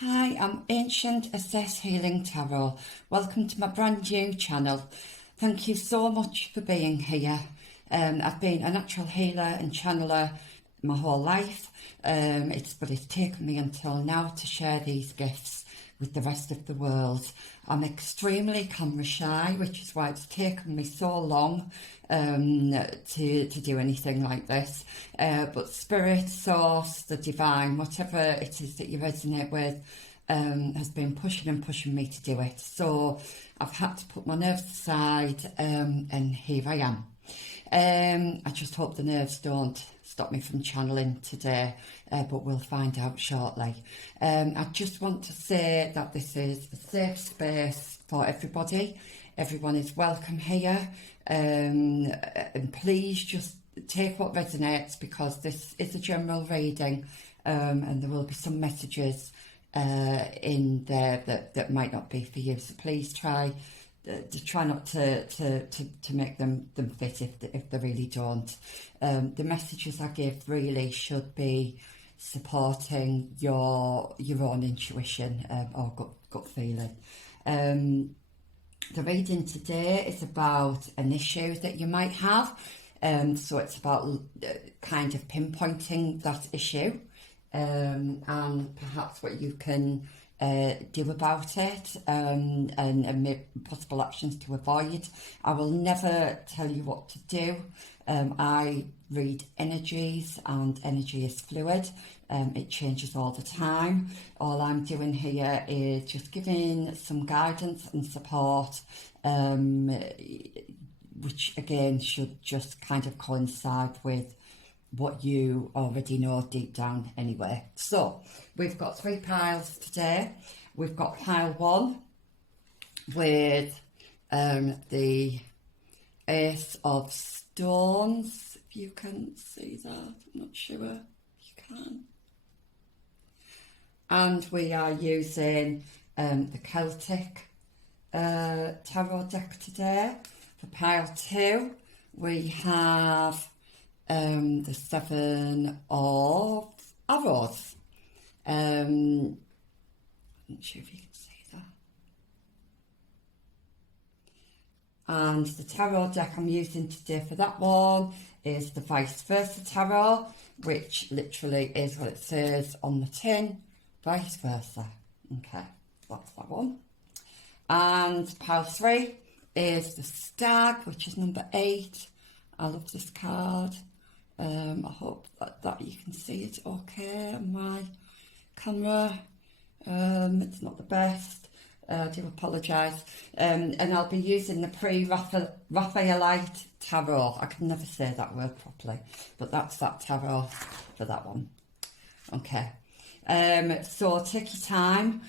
Hi, I'm Ancient Assess Healing Tarot. Welcome to my brand new channel. Thank you so much for being here. I've been a natural healer and channeler my whole life. But it's taken me until now to share these gifts with the rest of the world. I'm extremely camera shy, which is why it's taken me so long to do anything like this. But spirit, source, the divine, whatever it is that you resonate with, has been pushing and pushing me to do it. So I've had to put my nerves aside, and here I am. I just hope the nerves don't stop me from channeling today, but we'll find out shortly. I just want to say that this is a safe space for everybody. Everyone is welcome here, and please just take what resonates, because this is a general reading, and there will be some messages in there that might not be for you. So please try not to make them fit if they really don't. The messages I give really should be supporting your own intuition or gut feeling. The reading today is about an issue that you might have. So it's about kind of pinpointing that issue, and perhaps what you can do about it, and make possible actions to avoid. I will never tell you what to do. I read energies, and energy is fluid. It changes all the time. All I'm doing here is just giving some guidance and support, which again should just kind of coincide with what you already know deep down anyway. So we've got 3 piles today. We've got pile 1 with the Ace of Stones, if you can see that. I'm not sure you can. And we are using the Celtic tarot deck today. For pile 2 we have the 7 of Arrows. I'm not sure if you can see that. And the tarot deck I'm using today for that one is the Vice Versa Tarot, which literally is what it says on the tin, vice versa. Okay, that's that one. And pile 3 is the Stag, which is number 8. I love this card. I hope that you can see it okay on my camera. It's not the best. I do apologise. And I'll be using the pre-Raphaelite tarot. I can never say that word properly, but that's that tarot for that one. Okay. So take your time.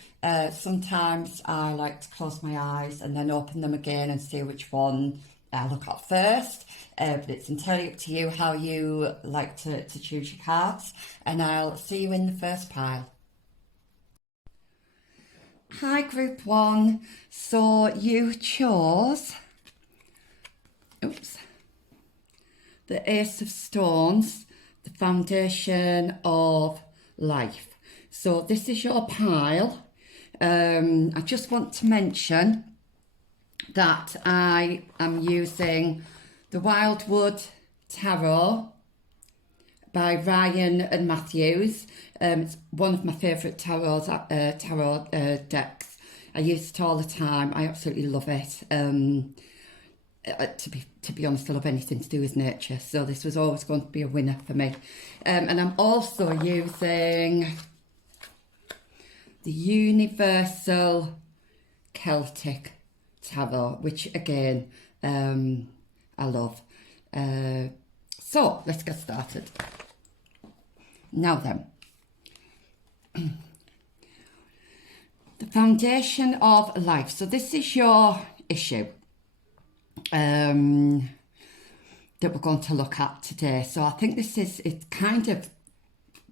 Sometimes I like to close my eyes and then open them again and see which one I look at first, but it's entirely up to you how you like to choose your cards, and I'll see you in the first pile. Hi group 1, so you chose the Ace of Stones, the Foundation of Life. So this is your pile. I just want to mention that I am using the Wildwood Tarot by Ryan and Matthews. It's one of my favourite tarot decks. I use it all the time. I absolutely love it. To be honest, I love anything to do with nature, so this was always going to be a winner for me. And I'm also using the Universal Celtic Tarot, which again I love. So let's get started. Now then, the Foundation of Life. So this is your issue that we're going to look at today. So I think it's kind of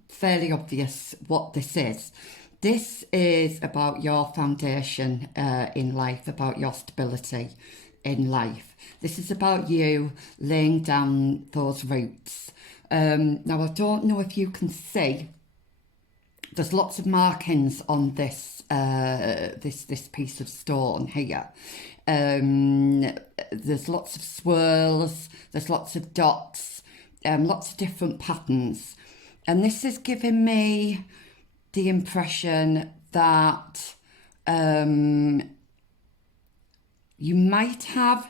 fairly obvious what this is. This is about your foundation in life, about your stability in life. This is about you laying down those roots. Now, I don't know if you can see, There's lots of markings on this piece of stone here. There's lots of swirls, there's lots of dots, lots of different patterns. And this is giving me the impression that you might have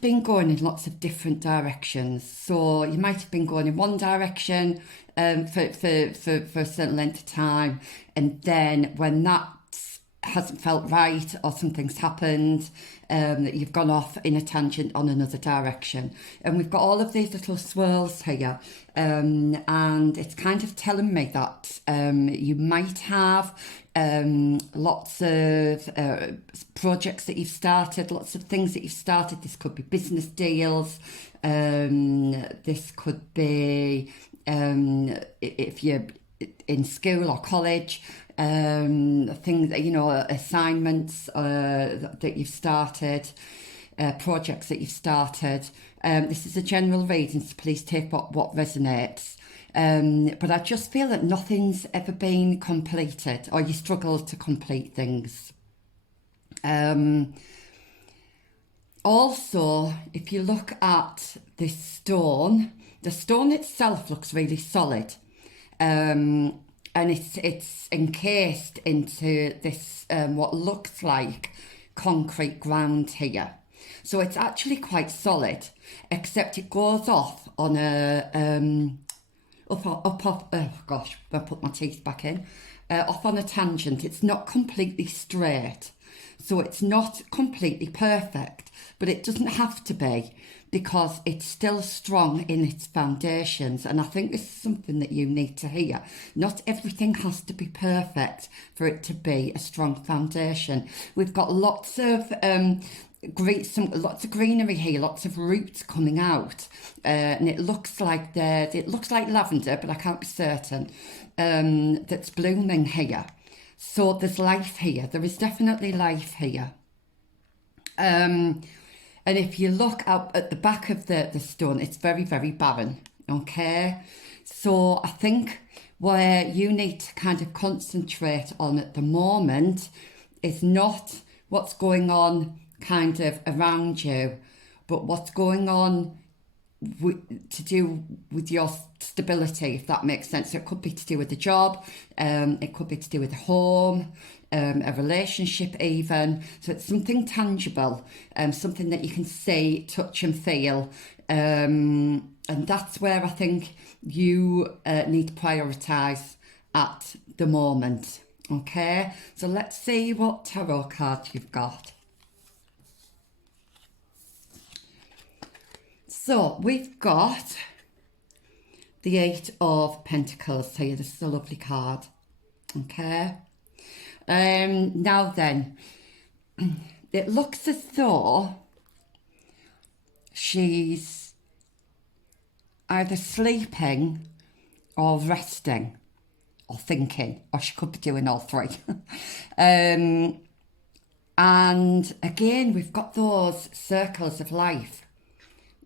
been going in lots of different directions. So you might have been going in one direction for a certain length of time, and then when that hasn't felt right or something's happened, that you've gone off in a tangent on another direction. And we've got all of these little swirls here, and it's kind of telling me that you might have lots of projects that you've started, lots of things that you've started. This could be business deals, this could be if you're in school or college, things, assignments that you've started, projects that you've started. This is a general reading, so please take what resonates. But I just feel that nothing's ever been completed, or you struggle to complete things. Also, if you look at this stone, the stone itself looks really solid. And it's encased into this what looks like concrete ground here. So it's actually quite solid, except it goes off on a oh gosh, I put my teeth back in. Off on a tangent. It's not completely straight, so it's not completely perfect, but it doesn't have to be, because it's still strong in its foundations. And I think this is something that you need to hear. Not everything has to be perfect for it to be a strong foundation. We've got lots of lots of greenery here, lots of roots coming out, and it looks like lavender, but I can't be certain, that's blooming here. So there's life here. There is definitely life here. And if you look out at the back of the stone, it's very, very barren, okay? So I think where you need to kind of concentrate on at the moment is not what's going on kind of around you, but what's going on to do with your stability, if that makes sense. So it could be to do with the job, it could be to do with the home, a relationship even. So it's something tangible, something that you can see, touch and feel, and that's where I think you need to prioritise at the moment. Okay, so let's see what tarot cards you've got. So we've got the Eight of Pentacles here. This is a lovely card. Okay. Now then, it looks as though she's either sleeping or resting or thinking, or she could be doing all three. And again, we've got those circles of life.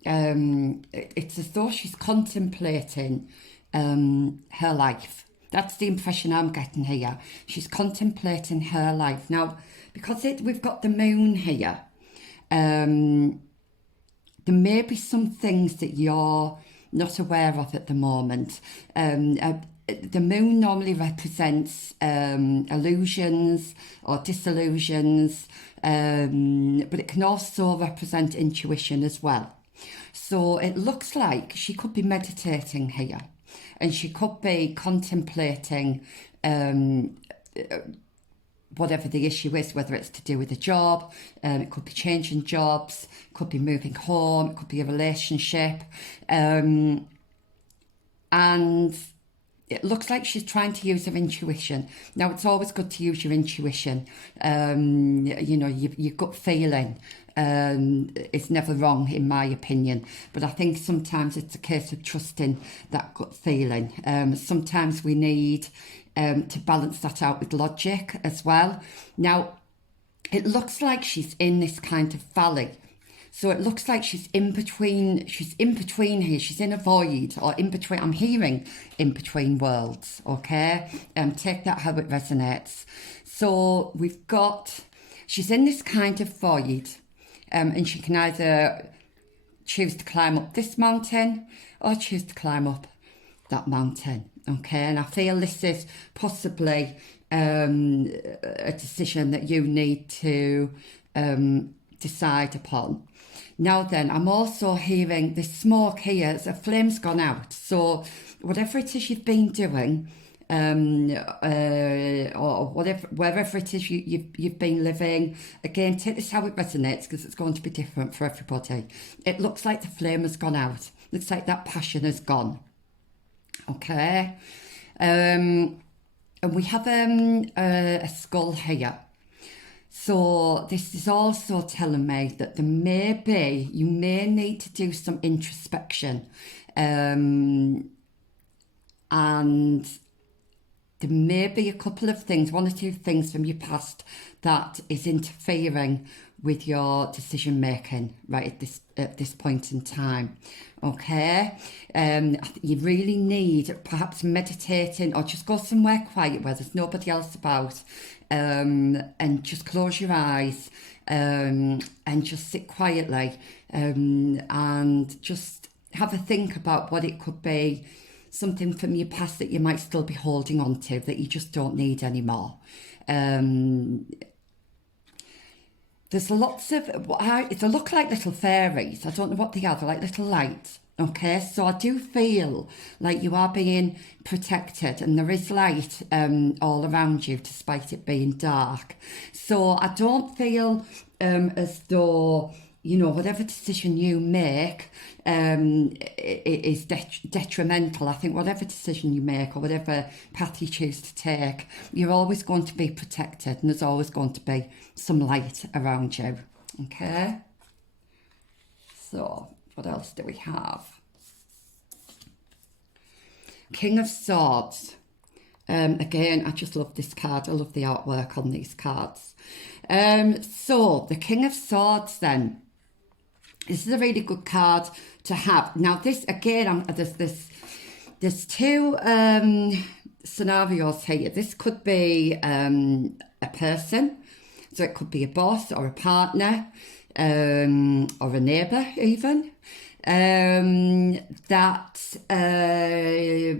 It's as though she's contemplating her life. That's the impression I'm getting here. She's contemplating her life. Now, because we've got the moon here, there may be some things that you're not aware of at the moment. The moon normally represents illusions or disillusions, but it can also represent intuition as well. So it looks like she could be meditating here, and she could be contemplating whatever the issue is, whether it's to do with a job, it could be changing jobs, it could be moving home, it could be a relationship, and it looks like she's trying to use her intuition. Now, it's always good to use your intuition. Your gut feeling is never wrong, in my opinion. But I think sometimes it's a case of trusting that gut feeling. Sometimes we need to balance that out with logic as well. Now, it looks like she's in this kind of valley. So it looks like she's in between here. She's in a void, or in between. I'm hearing in between worlds, okay? Take that how it resonates. So we've got, she's in this kind of void, and she can either choose to climb up this mountain or choose to climb up that mountain, okay? And I feel this is possibly a decision that you need to decide upon. Now then, I'm also hearing this smoke here, as a flame's gone out. So whatever it is you've been doing, or whatever, wherever it is you've been living, again, take this how it resonates, because it's going to be different for everybody. It looks like the flame has gone out. Looks like that passion has gone. Okay. And we have a skull here. So this is also telling me that you may need to do some introspection, and there may be a couple of things, one or two things from your past that is interfering with your decision making right at this point in time. Okay, you really need perhaps meditating, or just go somewhere quiet where there's nobody else about, and just close your eyes, and just sit quietly, and just have a think about what it could be, something from your past that you might still be holding on to that you just don't need anymore. There's lots of, they look like little fairies. I don't know what they are. They're like little lights. Okay, so I do feel like you are being protected, and there is light all around you despite it being dark. So I don't feel as though, you know, whatever decision you make is detrimental. I think whatever decision you make, or whatever path you choose to take, you're always going to be protected, and there's always going to be some light around you. Okay, so what else do we have? King of Swords. Again, I just love this card. I love the artwork on these cards. So the King of Swords then. This is a really good card to have. Now this, again, there's two scenarios here. This could be a person. So it could be a boss or a partner, or a neighbour even. That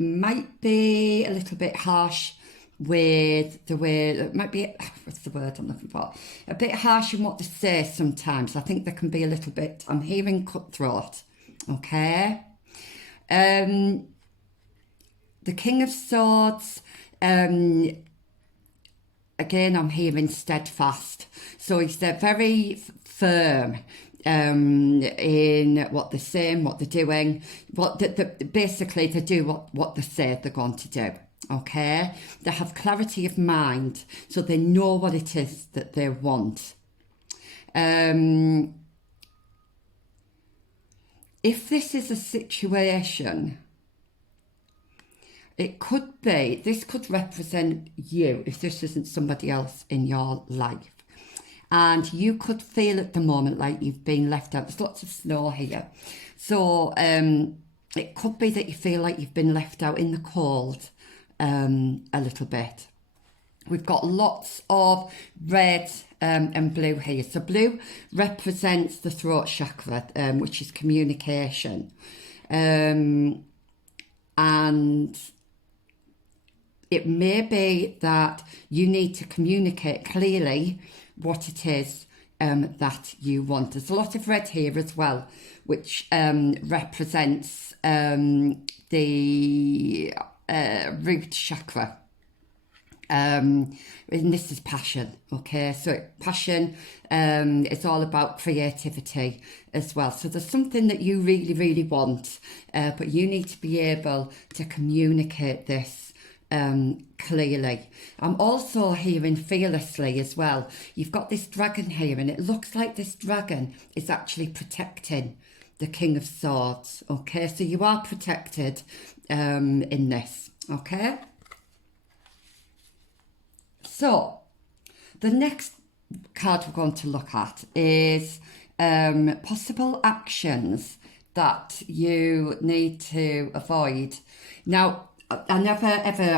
might be a little bit harsh with the way, it might be, what's the word I'm looking for? A bit harsh in what they say sometimes. I think there can be a little bit, I'm hearing cutthroat, okay? The King of Swords, again, I'm hearing steadfast. So he's very firm in what they're saying, what they're doing, basically they do what they say they're going to do. Okay, they have clarity of mind, so they know what it is that they want. If this is a situation, this could represent you, if this isn't somebody else in your life. And you could feel at the moment like you've been left out. There's lots of snow here. So it could be that you feel like you've been left out in the cold a little bit. We've got lots of red and blue here. So blue represents the throat chakra, which is communication. And it may be that you need to communicate clearly what it is that you want. There's a lot of red here as well, which represents the root chakra. And this is passion, okay? So passion is all about creativity as well. So there's something that you really, really want, but you need to be able to communicate this clearly. I'm also hearing fearlessly as well. You've got this dragon here, and it looks like this dragon is actually protecting the King of Swords, okay? So you are protected in this, okay? So the next card we're going to look at is possible actions that you need to avoid. Now, I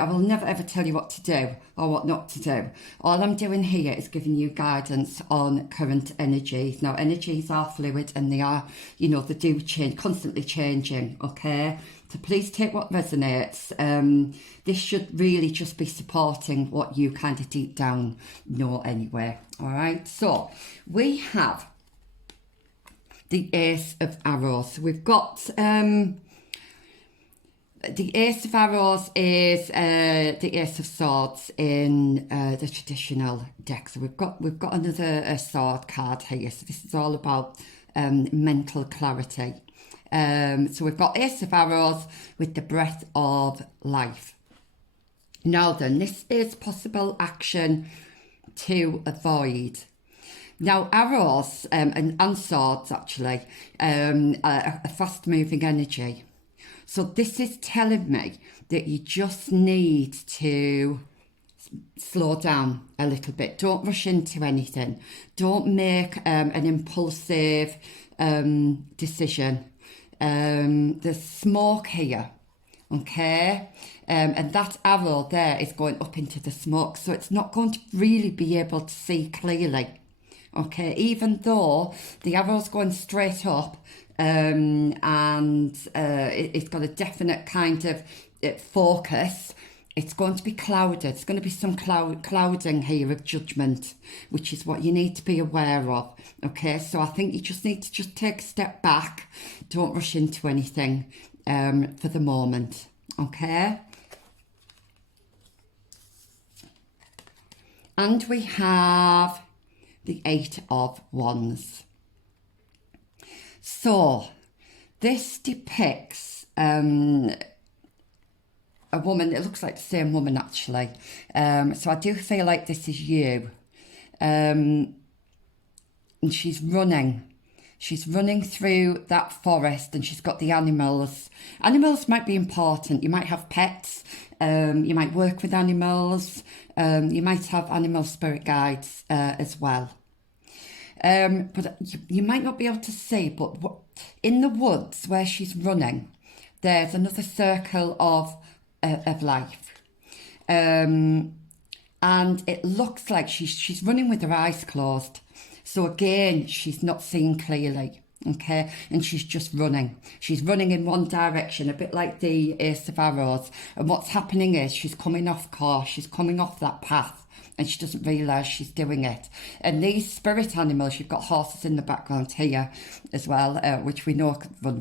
will never ever tell you what to do or what not to do. All I'm doing here is giving you guidance on current energies. Now, energies are fluid and they are, they do change, constantly changing, okay? So please take what resonates. This should really just be supporting what you kind of deep down know anyway, all right? So we have the Ace of Arrows. We've got... the Ace of Arrows is the Ace of Swords in the traditional deck. So we've got another sword card here. So this is all about mental clarity. So we've got Ace of Arrows with the breath of life. Now then, this is possible action to avoid. Now, arrows and swords actually are a fast-moving energy. So this is telling me that you just need to slow down a little bit. Don't rush into anything. Don't make an impulsive decision. There's smoke here, okay? And that arrow there is going up into the smoke, so it's not going to really be able to see clearly, okay? Even though the arrow's going straight up, it's got a definite kind of focus, it's going to be clouded. There's going to be some clouding here of judgment, which is what you need to be aware of. Okay, so I think you just need to just take a step back. Don't rush into anything for the moment. Okay. And we have the Eight of Wands. So, this depicts a woman. It looks like the same woman, actually. So I do feel like this is you. And she's running. She's running through that forest and she's got the animals. Animals might be important. You might have pets. You might work with animals. You might have animal spirit guides as well. But you might not be able to see, but in the woods where she's running, there's another circle of life. And it looks like she's running with her eyes closed. So again, she's not seeing clearly, okay? And she's just running. She's running in one direction, a bit like the Ace of Arrows. And what's happening is she's coming off course, she's coming off that path, and she doesn't realise she's doing it. And these spirit animals, you've got horses in the background here as well, which we know can run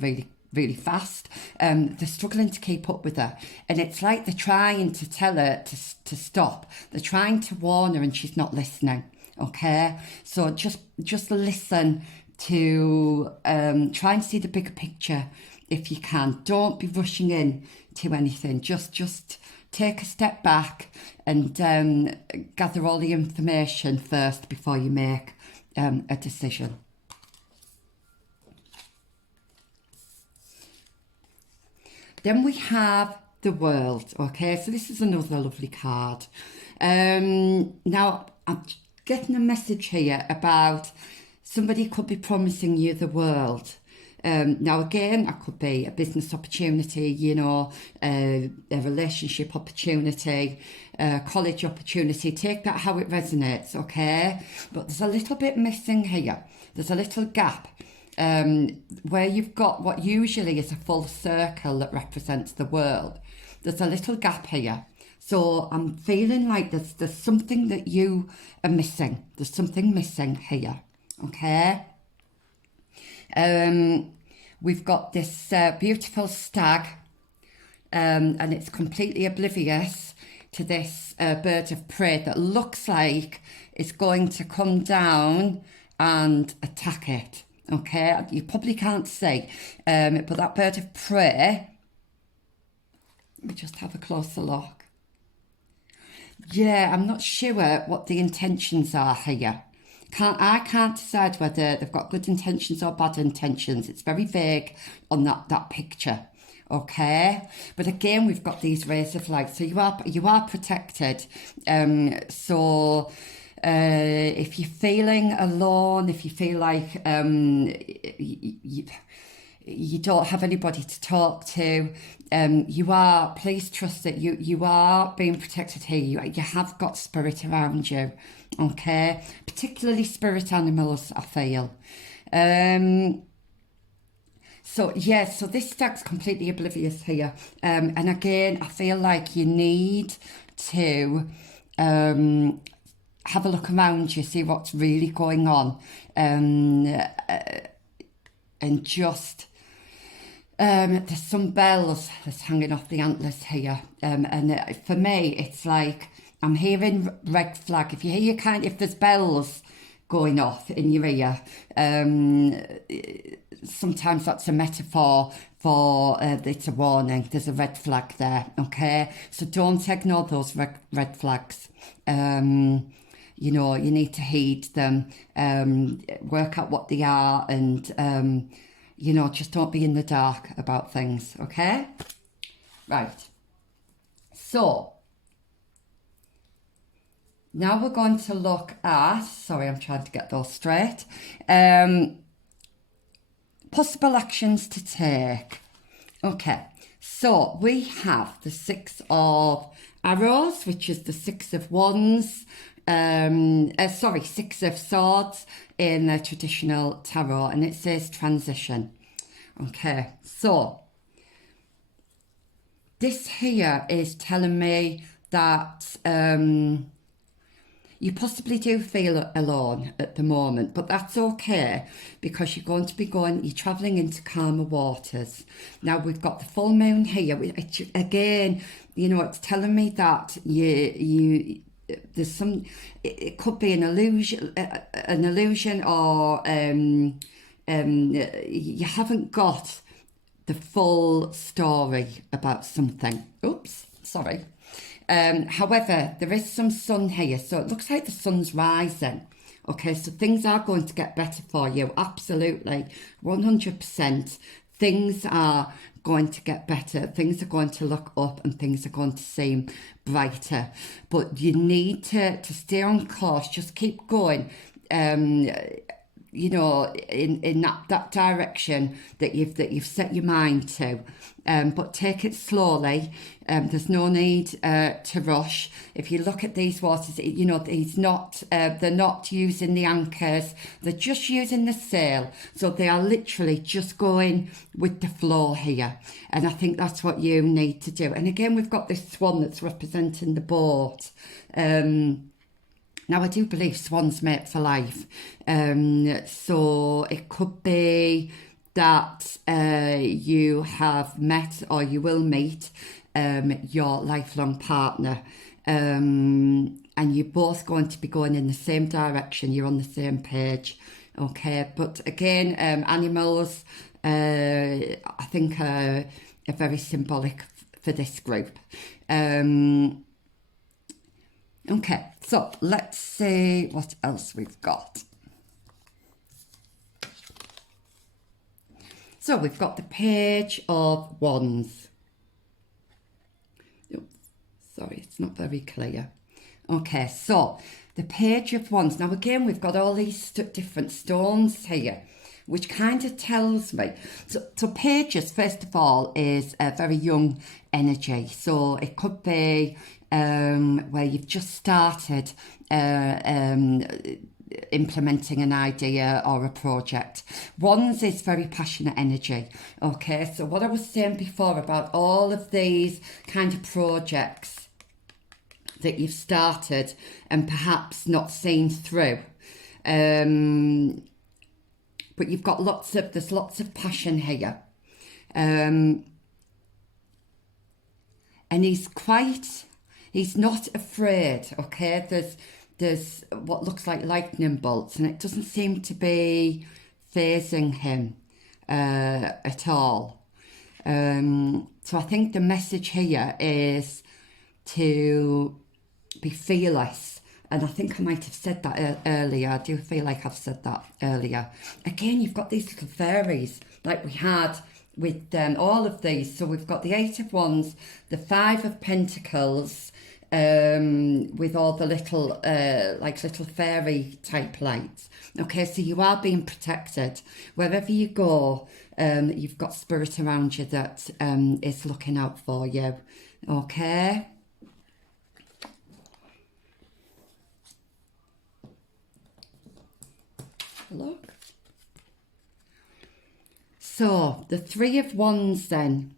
really fast. They're struggling to keep up with her. And it's like they're trying to tell her to stop. They're trying to warn her and she's not listening. Okay, so just listen to try and see the bigger picture if you can. Don't be rushing in to anything. Just take a step back and gather all the information first before you make a decision. Then we have the World. Okay, so this is another lovely card. Now I'm getting a message here about somebody could be promising you the world. Now again, that could be a business opportunity, a relationship opportunity, a college opportunity. Take that how it resonates, okay? But there's a little bit missing here. There's a little gap where you've got what usually is a full circle that represents the world. There's a little gap here. So I'm feeling like there's something that you are missing. There's something missing here, okay? We've got this beautiful stag, and it's completely oblivious to this bird of prey that looks like it's going to come down and attack it, okay? You probably can't see, but that bird of prey, let me just have a closer look. Yeah, I'm not sure what the intentions are here. I can't decide whether they've got good intentions or bad intentions. It's very vague on that picture, okay? But again, we've got these rays of light, so you are protected. So If you're feeling alone, if you feel like you don't have anybody to talk to, please trust that you are being protected here. You have got spirit around you, okay? Particularly spirit animals, I feel. So this stack's completely oblivious here. And again, I feel like you need to have a look around you, see what's really going on, and just there's some bells that's hanging off the antlers here, and for me it's like I'm hearing red flag. If you hear if there's bells going off in your ear, sometimes that's a metaphor for it's a warning. There's a red flag there, okay? So don't ignore those red flags. You know, you need to heed them, work out what they are, and you know, just don't be in the dark about things, okay? Right. So now we're going to look at, sorry, I'm trying to get those straight, possible actions to take. Okay, so we have the 6 of arrows, which is the 6 of wands, 6 of swords in the traditional tarot, and it says transition. Okay, so this here is telling me that you possibly do feel alone at the moment, but that's okay because you're travelling into calmer waters. Now we've got the full moon here. Again, you know, it's telling me that there's some, it could be an illusion, or you haven't got the full story about something. Oops, sorry. However, there is some sun here, so it looks like the sun's rising. Okay, so things are going to get better for you, absolutely, 100%. Things are going to get better, things are going to look up, and things are going to seem brighter. But you need to stay on course, just keep going. You know, in that direction that you've set your mind to, but take it slowly. There's no need to rush. If you look at these waters, you know, they're not using the anchors, they're just using the sail, so they are literally just going with the flow here, and I think that's what you need to do. And again, we've got this swan that's representing the boat. Now, I do believe swans mate for life, so it could be that you have met, or you will meet, your lifelong partner, and you're both going to be going in the same direction, you're on the same page, okay? But again, animals, I think are very symbolic for this group. Okay, so let's see what else we've got. So we've got the Page of Wands. Oops, sorry, it's not very clear. Okay, so the Page of Wands. Now again, we've got all these different stones here, which kind of tells me. So pages, first of all, is a very young energy. So it could be where you've just started implementing an idea or a project. Wands is very passionate energy. Okay, so what I was saying before about all of these kind of projects that you've started and perhaps not seen through, but you've got there's lots of passion here, and he's not afraid. Okay, there's what looks like lightning bolts, and it doesn't seem to be phasing him at all. So I think the message here is to be fearless. And I think I might have said that earlier. I do feel like I've said that earlier. Again, you've got these little fairies like we had with all of these. So we've got the 8 of Wands, the 5 of Pentacles, with with all the little, like little fairy type lights. Okay, so you are being protected. Wherever you go, you've got spirit around you that is looking out for you. Okay. Look. So, the Three of Wands then.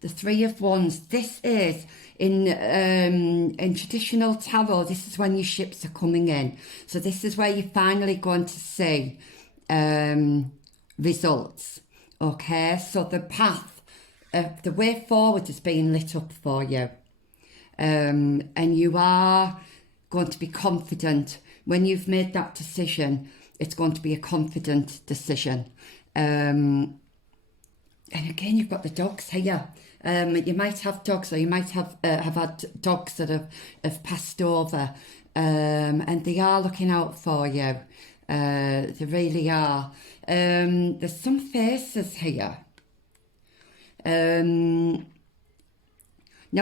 The Three of Wands. This is, in traditional tarot, this is when your ships are coming in. So this is where you're finally going to see results. Okay, so the path, the way forward is being lit up for you. And you are going to be confident. When you've made that decision, it's going to be a confident decision. And again, you've got the dogs here. You might have dogs, or you might have had dogs that have passed over, and they are looking out for you. They really are. There's some faces here. Now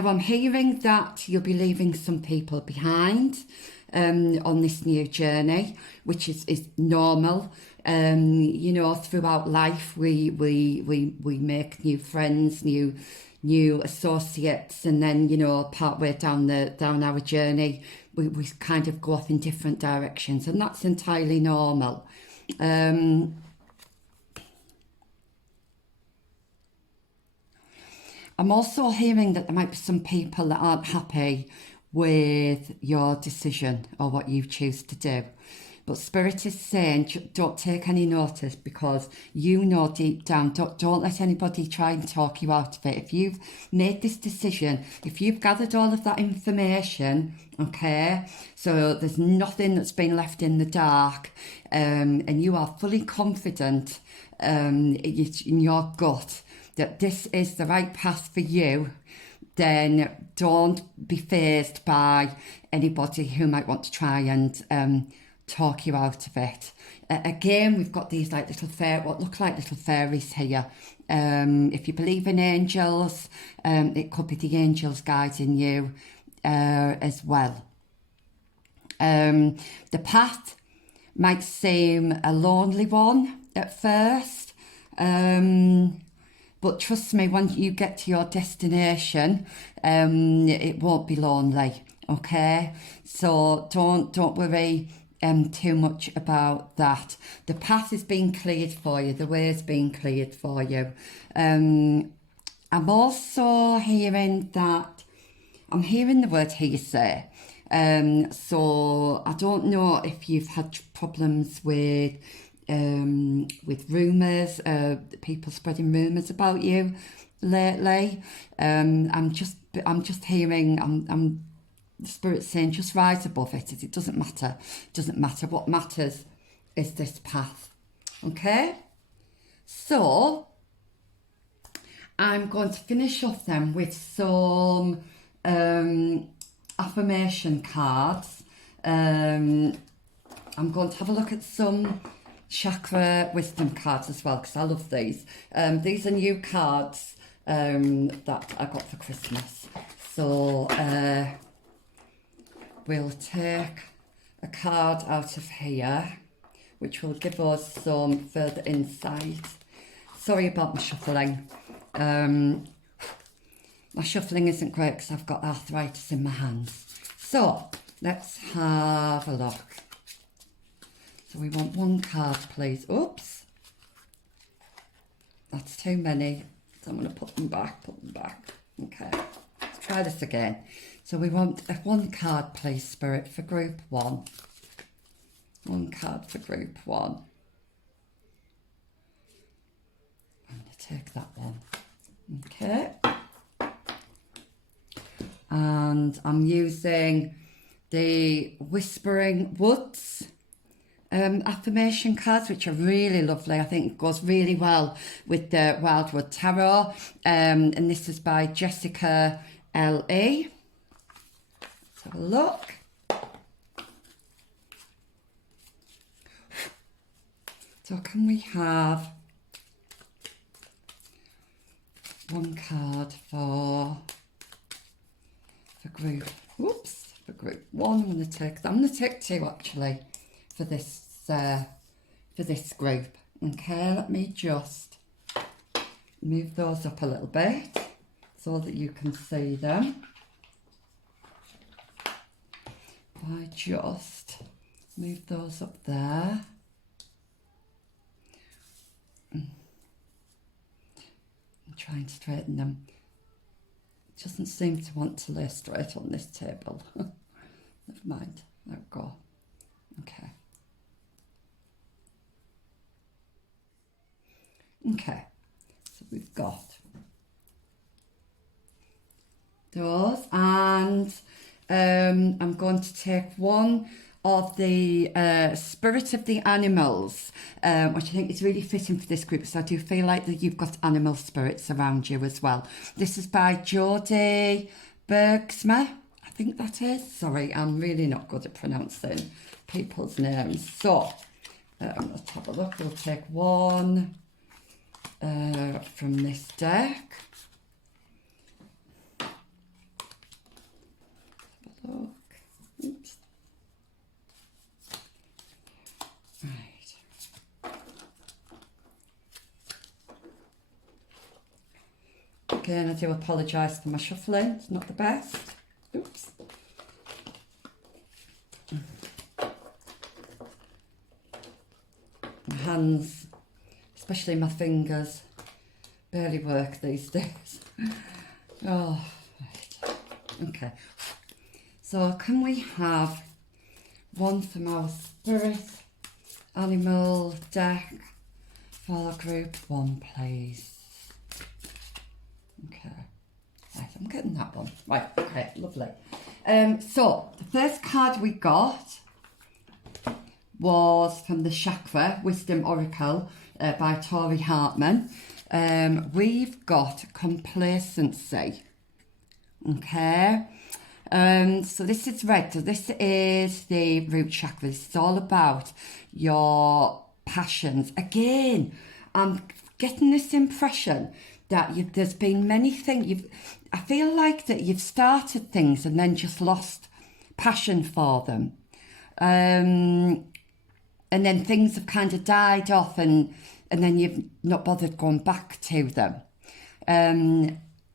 I'm hearing that you'll be leaving some people behind on this new journey, which is normal. You know, throughout life we make new friends, new associates, and then, you know, partway down our journey we kind of go off in different directions, and that's entirely normal. I'm also hearing that there might be some people that aren't happy with your decision or what you choose to do. But Spirit is saying, don't take any notice, because you know deep down, don't let anybody try and talk you out of it. If you've made this decision, if you've gathered all of that information, okay, so there's nothing that's been left in the dark, and you are fully confident in your gut that this is the right path for you, then don't be fazed by anybody who might want to try and talk you out of it. Again, we've got these like what look like little fairies here. If you believe in angels, it could be the angels guiding you as well. The path might seem a lonely one at first, but trust me, when you get to your destination, it won't be lonely. Okay, so don't worry too much about that. The path is being cleared for you. The way is being cleared for you. I'm also hearing that, I'm hearing the word hearsay. So I don't know if you've had problems with rumours, people spreading rumours about you lately. I'm just hearing, the Spirit's saying, just rise above it. It doesn't matter. It doesn't matter. What matters is this path. Okay? So, I'm going to finish off then with some affirmation cards. I'm going to have a look at some chakra wisdom cards as well, because I love these. These are new cards that I got for Christmas. So, we'll take a card out of here, which will give us some further insight. Sorry about my shuffling. My shuffling isn't great because I've got arthritis in my hands. So, let's have a look. So we want one card, please. Oops. That's too many. So I'm going to put them back. Okay. Let's try this again. So we want one card, please, Spirit, for group one. One card for group one. I'm going to take that one. Okay. And I'm using the Whispering Woods affirmation cards, which are really lovely. I think it goes really well with the Wildwood Tarot. And this is by Jessica L.E. Let's have a look. So can we have one card for group? Whoops. group 1. I'm going to take 2 actually for this group. Okay, let me just move those up a little bit so that you can see them. I just move those up there. I'm trying to straighten them. It doesn't seem to want to lay straight on this table. Never mind, there we go. Okay. Okay, so we've got those, and I'm going to take one of the Spirit of the Animals, which I think is really fitting for this group, because I do feel like that you've got animal spirits around you as well. This is by Jodie Bergsma, I think that is. Sorry, I'm really not good at pronouncing people's names. So, let's have a look. We'll take one from this deck. Have a look. Oops. Right. Again, I do apologise for my shuffling. It's not the best. Oops. My hands, especially my fingers, barely work these days. Oh, right. Okay. So can we have one from our Spirit Animal deck for group 1, please? Okay. Right, I'm getting that one. Right, okay, lovely. So the first card we got was from the Chakra Wisdom Oracle by Tori Hartman. We've got complacency. Okay. So this is red. So this is the root chakra. This is all about your passions. Again, I'm getting this impression that there's been many things. I feel like that you've started things and then just lost passion for them. And then things have kind of died off, and then you've not bothered going back to them.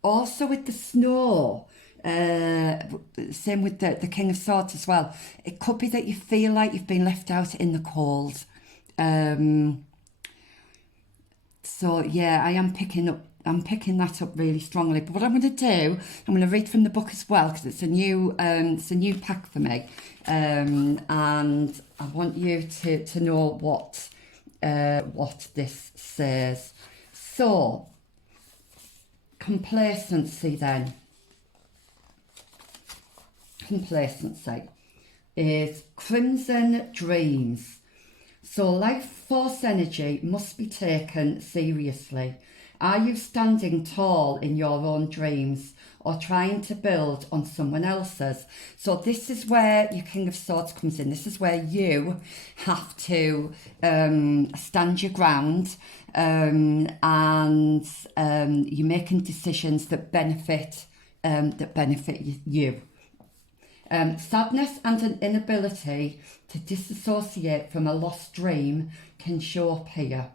Also with the snow, same with the King of Swords as well. It could be that you feel like you've been left out in the cold. So yeah, I'm picking that up really strongly. But what I'm going to do, I'm going to read from the book as well, because it's a new pack for me, and I want you to know what this says. So, complacency then. Complacency is crimson dreams. So life force energy must be taken seriously. Are you standing tall in your own dreams or trying to build on someone else's? So this is where your King of Swords comes in. This is where you have to stand your ground, and you're making decisions that benefit you. Sadness and an inability to disassociate from a lost dream can show up here.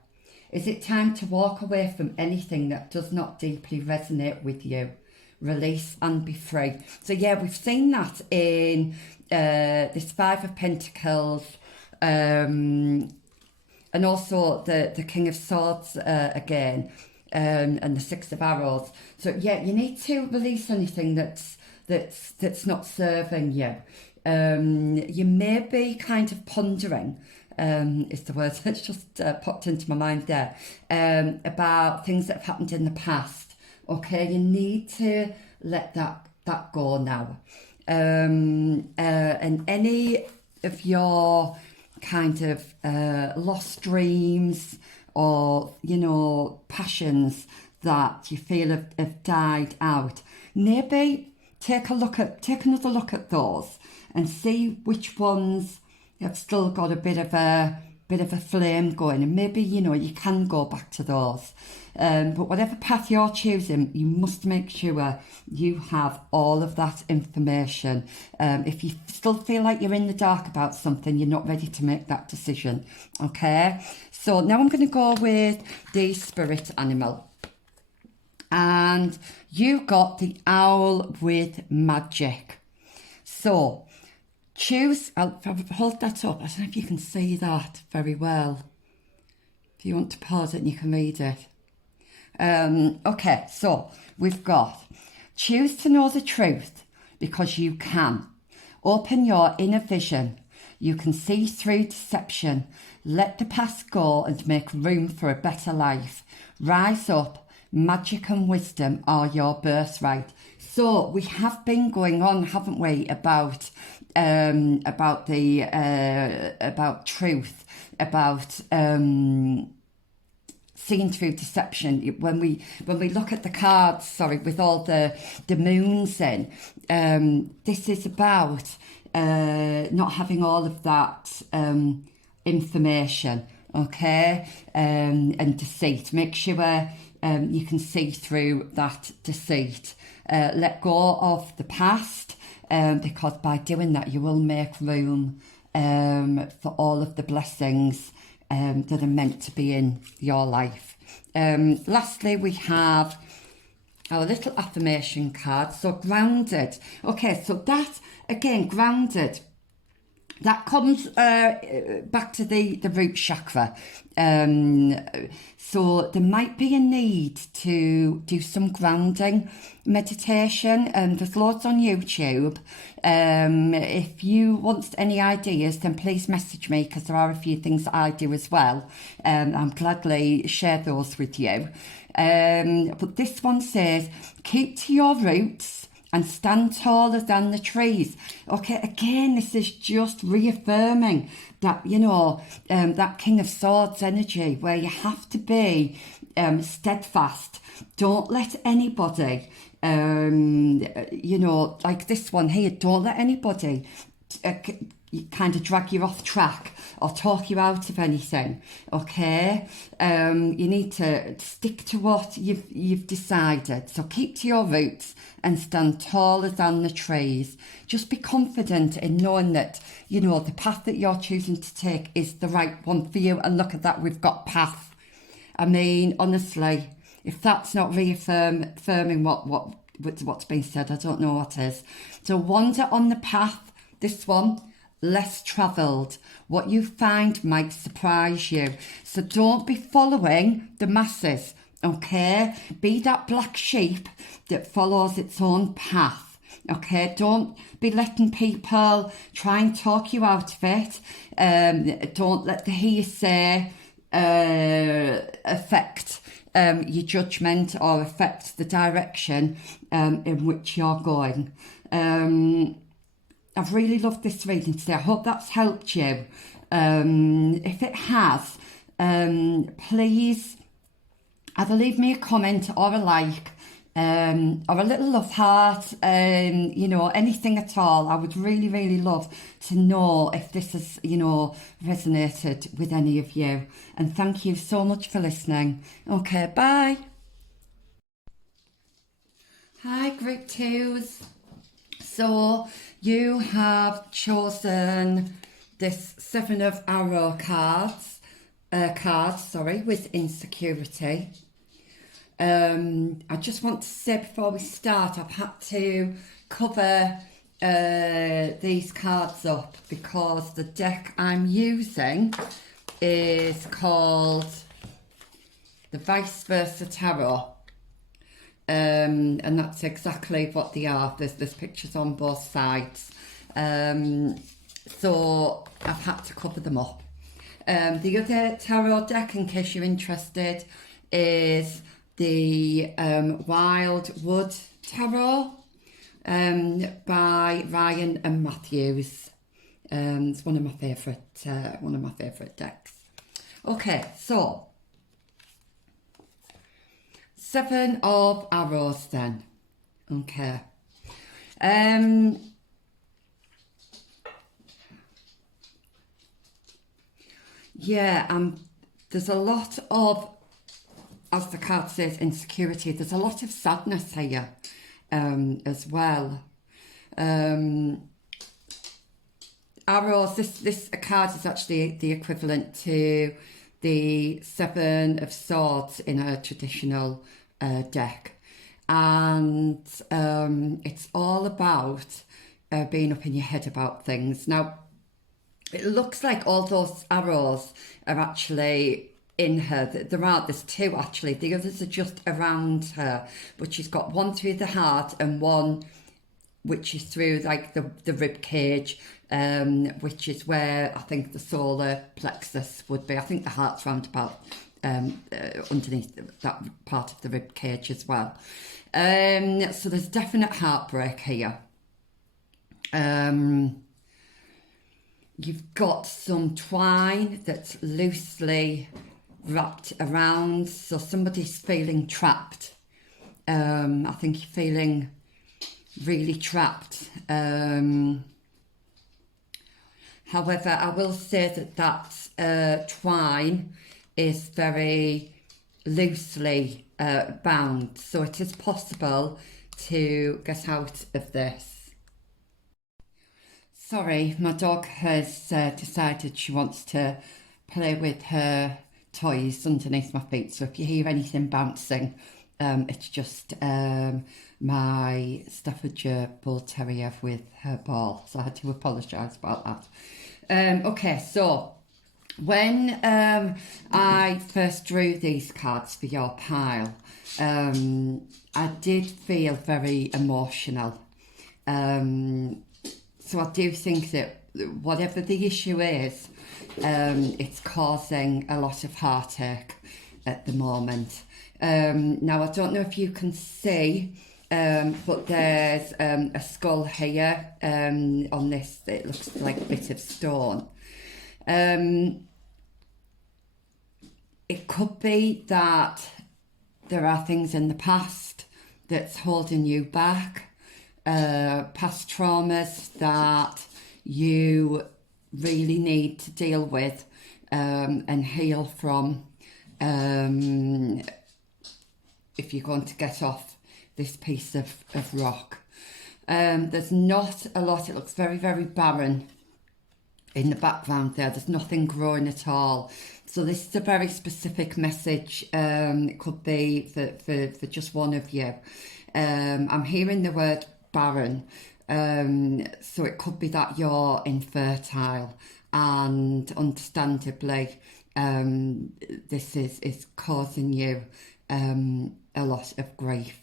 Is it time to walk away from anything that does not deeply resonate with you? Release and be free. So yeah, we've seen that in this Five of Pentacles, and also the King of Swords again, and the Six of Arrows. So yeah, you need to release anything that's not serving you. You may be kind of pondering, is the word that's just popped into my mind there, about things that have happened in the past. Okay, you need to let that go now. And any of your kind of lost dreams or, passions that you feel have died out, maybe take another look at those and see which ones have still got a bit of a bit of a flame going, and maybe, you know, you can go back to those. But whatever path you're choosing, you must make sure you have all of that information. If you still feel like you're in the dark about something, you're not ready to make that decision. Okay, so now I'm going to go with the spirit animal. And you got the owl with magic. So choose, I'll hold that up. I don't know if you can see that very well. If you want to pause it and you can read it. Okay, so we've got choose to know the truth because you can. Open your inner vision. You can see through deception. Let the past go and make room for a better life. Rise up. Magic and wisdom are your birthright. So we have been going on, haven't we, about truth, about seeing through deception. When we look at the cards, sorry, with all the moons in, this is about not having all of that information, okay, and deceit. Make sure you can see through that deceit. Let go of the past, because by doing that you will make room for all of the blessings that are meant to be in your life. Lastly, we have our little affirmation card. So grounded. Okay, so that again, grounded. That comes back to the root chakra. So there might be a need to do some grounding meditation. There's loads on YouTube. If you want any ideas, then please message me, because there are a few things that I do as well. I'm gladly share those with you. But this one says, keep to your roots and stand taller than the trees. Okay, again, this is just reaffirming that, you know, that King of Swords energy, where you have to be steadfast. Don't let anybody, you know, like this one here, don't let anybody kind of drag you off track or talk you out of anything. Okay, you need to stick to what you've decided. So keep to your roots and stand taller than the trees. Just be confident in knowing that, you know, the path that you're choosing to take is the right one for you. And look at that, we've got path. I mean, honestly, if that's not reaffirming what's been said, I don't know what is. So wander on the path, this one, less travelled. What you find might surprise you. So don't be following the masses, okay? Be that black sheep that follows its own path, okay? Don't be letting people try and talk you out of it. Don't let the hearsay affect your judgment or affect the direction in which you're going. I've really loved this reading today. I hope that's helped you. If it has, please either leave me a comment or a like, or a little love heart, you know, anything at all. I would really, really love to know if this has, you know, resonated with any of you. And thank you so much for listening. Okay, bye. Hi, Group 2s. So you have chosen this 7 of Arrow cards, with insecurity. I just want to say before we start, I've had to cover these cards up because the deck I'm using is called the Vice Versa Tarot. And that's exactly what they are. There's pictures on both sides. So I've had to cover them up. The other tarot deck, in case you're interested, is the Wildwood Tarot by Ryan and Matthews. It's one of my favourite decks. Okay, so 7 of Arrows then. Okay. Yeah, there's a lot of, as the card says, insecurity. There's a lot of sadness here as well. Arrows, this card is actually the equivalent to the Seven of Swords in a traditional deck. And it's all about being up in your head about things. Now, it looks like all those arrows are actually in her. There's two actually. The others are just around her, but she's got one through the heart and one which is through like the rib cage, which is where I think the solar plexus would be. I think the heart's round about underneath that part of the rib cage as well. So there's definite heartbreak here. You've got some twine that's loosely wrapped around, so somebody's feeling trapped. I think you're feeling really trapped. However, I will say that twine is very loosely bound, so it is possible to get out of this. Sorry, my dog has decided she wants to play with her toys underneath my feet, so if you hear anything bouncing, it's just my Staffordshire Bull Terrier with her ball, so I had to apologise about that. Okay, so when I first drew these cards for your pile, I did feel very emotional. So I do think that whatever the issue is, it's causing a lot of heartache at the moment. Now, I don't know if you can see, but there's a skull here on this. It looks like a bit of stone. It could be that there are things in the past that's holding you back. Past traumas that you really need to deal with and heal from if you're going to get off this piece of rock. There's not a lot. It looks very, very barren in the background there. There's nothing growing at all. So this is a very specific message. It could be for just one of you. I'm hearing the word barren, so it could be that you're infertile, and understandably this is causing you a lot of grief.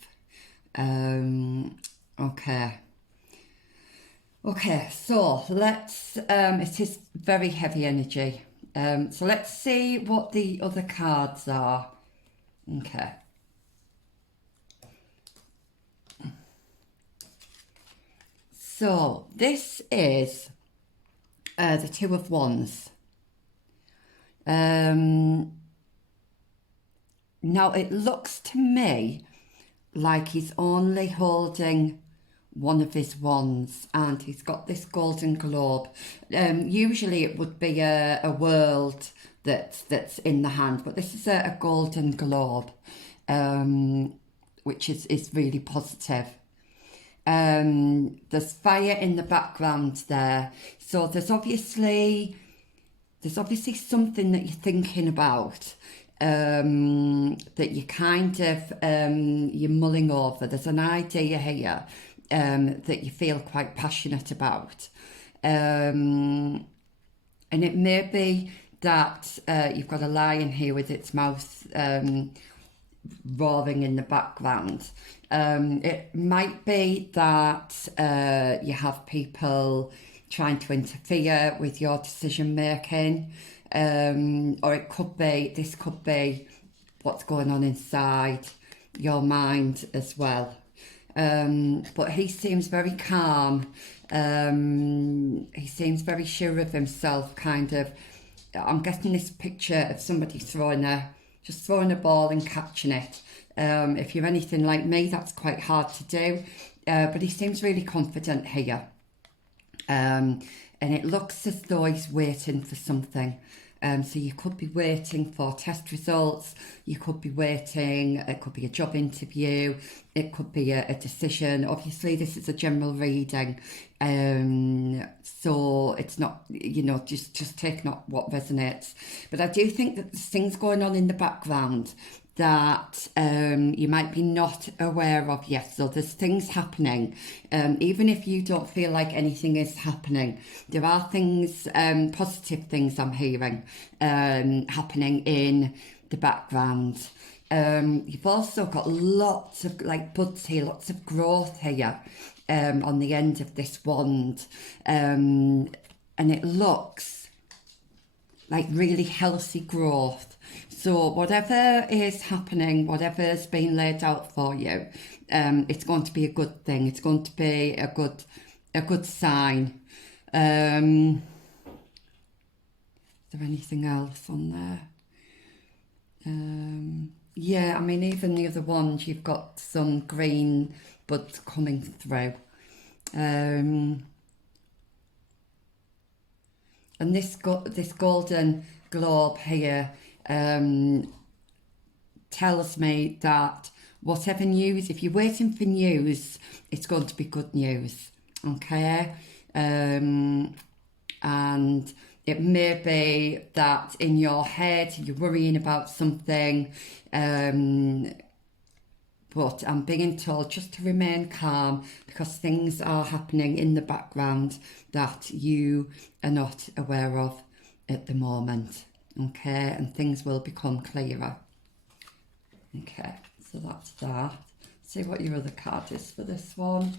Okay, so let's it is very heavy energy, so let's see what the other cards are. Okay. So this is the Two of Wands. Now it looks to me like he's only holding one of his wands, and he's got this golden globe. Usually it would be a world that's in the hand, but this is a golden globe, which is really positive. There's fire in the background there, so there's obviously something that you're thinking about, that you kind of you're mulling over. There's an idea here that you feel quite passionate about, and it may be that you've got a lion here with its mouth roaring in the background. It might be that you have people trying to interfere with your decision making, or this could be what's going on inside your mind as well. But he seems very calm. He seems very sure of himself, kind of. I'm getting this picture of somebody throwing a ball and catching it. If you're anything like me, that's quite hard to do. But he seems really confident here. And it looks as though he's waiting for something. So you could be waiting for test results, you could be waiting, it could be a job interview, it could be a decision. Obviously, this is a general reading, so it's not, you know, just take not what resonates. But I do think that there's things going on in the background that you might be not aware of yet. So there's things happening. Even if you don't feel like anything is happening, there are things, positive things I'm hearing happening in the background. You've also got lots of like buds here, lots of growth here on the end of this wand. And it looks like really healthy growth. So whatever is happening, whatever's been laid out for you, it's going to be a good thing. It's going to be a good sign. Is there anything else on there? Yeah, I mean, even the other ones, you've got some green buds coming through. And this golden globe here tells me that whatever news, if you're waiting for news, it's going to be good news, okay? And it may be that in your head you're worrying about something, but I'm being told just to remain calm because things are happening in the background that you are not aware of at the moment, okay? And things will become clearer. Okay, so that's that. See what your other card is for this one.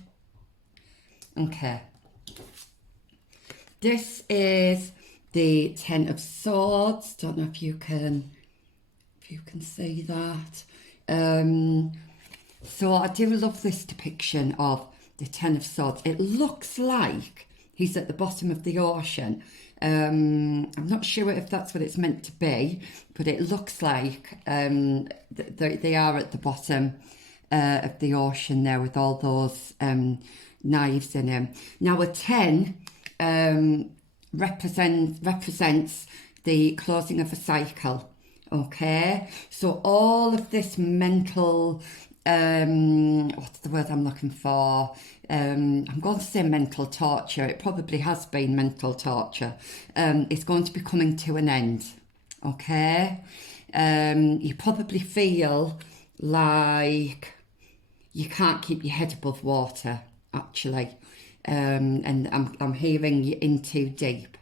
Okay. This is the Ten of Swords. Don't know if you can see that. So I do love this depiction of the Ten of Swords. It looks like he's at the bottom of the ocean. I'm not sure if that's what it's meant to be, but it looks like they are at the bottom of the ocean there with all those knives in him. Now a 10 represents the closing of a cycle, okay? So all of this mental, what's the word I'm looking for? I'm going to say mental torture. It probably has been mental torture. It's going to be coming to an end, okay? You probably feel like you can't keep your head above water, actually. And I'm hearing you in too deep.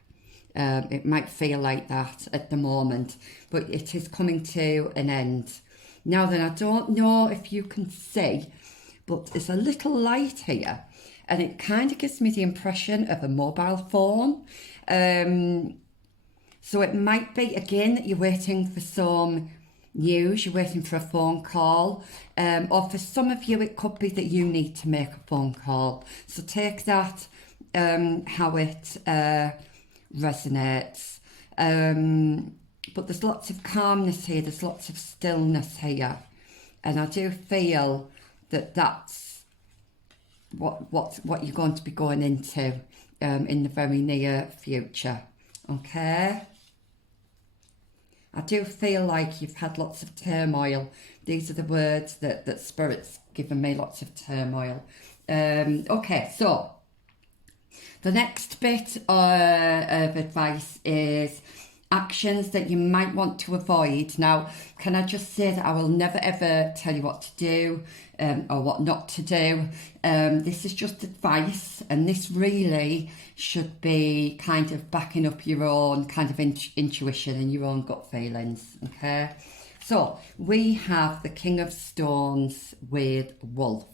It might feel like that at the moment, but it is coming to an end. Now then, I don't know if you can see, but there's a little light here, and it kind of gives me the impression of a mobile phone. So it might be, again, that you're waiting for some news, you're waiting for a phone call, or for some of you, it could be that you need to make a phone call. So take that how it resonates. But there's lots of calmness here, there's lots of stillness here. And I do feel that that's what you're going to be going into in the very near future, okay? I do feel like you've had lots of turmoil. These are the words that Spirit's given me, lots of turmoil. Okay, so the next bit of advice is actions that you might want to avoid. Now, can I just say that I will never ever tell you what to do or what not to do. This is just advice, and this really should be kind of backing up your own kind of intuition and your own gut feelings, okay? So we have the King of Stones with Wolf.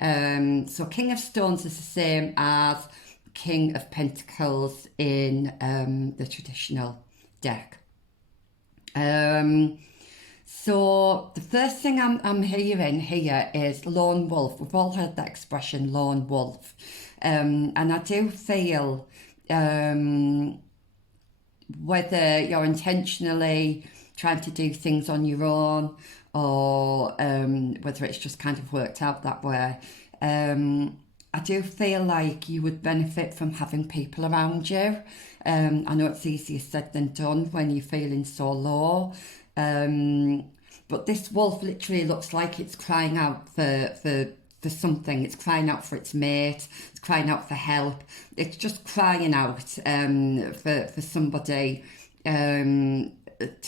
So King of Stones is the same as King of Pentacles in the traditional deck. So the first thing I'm hearing here is lone wolf. We've all heard that expression, lone wolf. And I do feel whether you're intentionally trying to do things on your own or whether it's just kind of worked out that way, I do feel like you would benefit from having people around you. I know it's easier said than done when you're feeling so low. But this wolf literally looks like it's crying out for something. It's crying out for its mate. It's crying out for help. It's just crying out for somebody to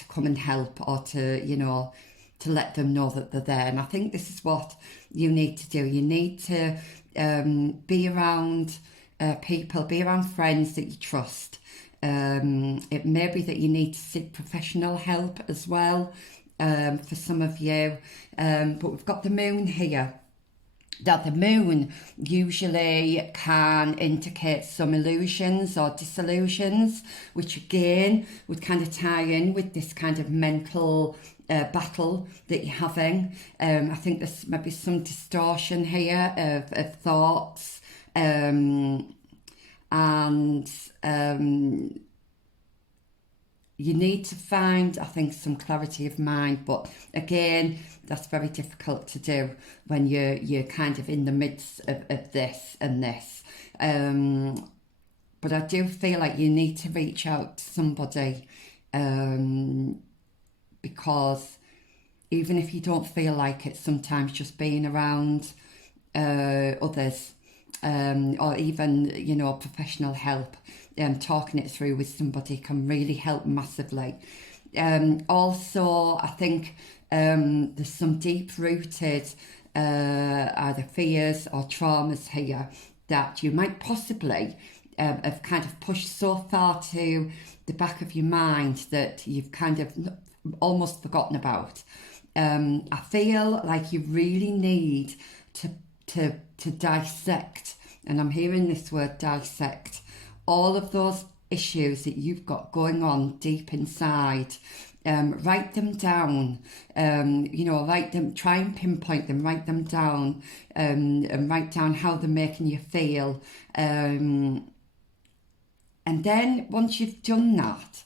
come and help, or to, you know, to let them know that they're there. And I think this is what you need to do. You need to be around people, be around friends that you trust. It may be that you need to seek professional help as well, for some of you. But we've got the moon here. That the moon usually can indicate some illusions or disillusions, which again would kind of tie in with this kind of mental battle that you're having. I think there's maybe some distortion here of thoughts, and you need to find, I think, some clarity of mind. But again, that's very difficult to do when you're kind of in the midst of this and this. But I do feel like you need to reach out to somebody, because even if you don't feel like it, sometimes just being around others, or even, you know, professional help, talking it through with somebody can really help massively. Also, I think there's some deep-rooted either fears or traumas here that you might possibly have kind of pushed so far to the back of your mind that you've kind of almost forgotten about. I feel like you really need to dissect, and I'm hearing this word dissect, all of those issues that you've got going on deep inside. Write them down, you know, write them, try and pinpoint them, write them down, and write down how they're making you feel. And then once you've done that,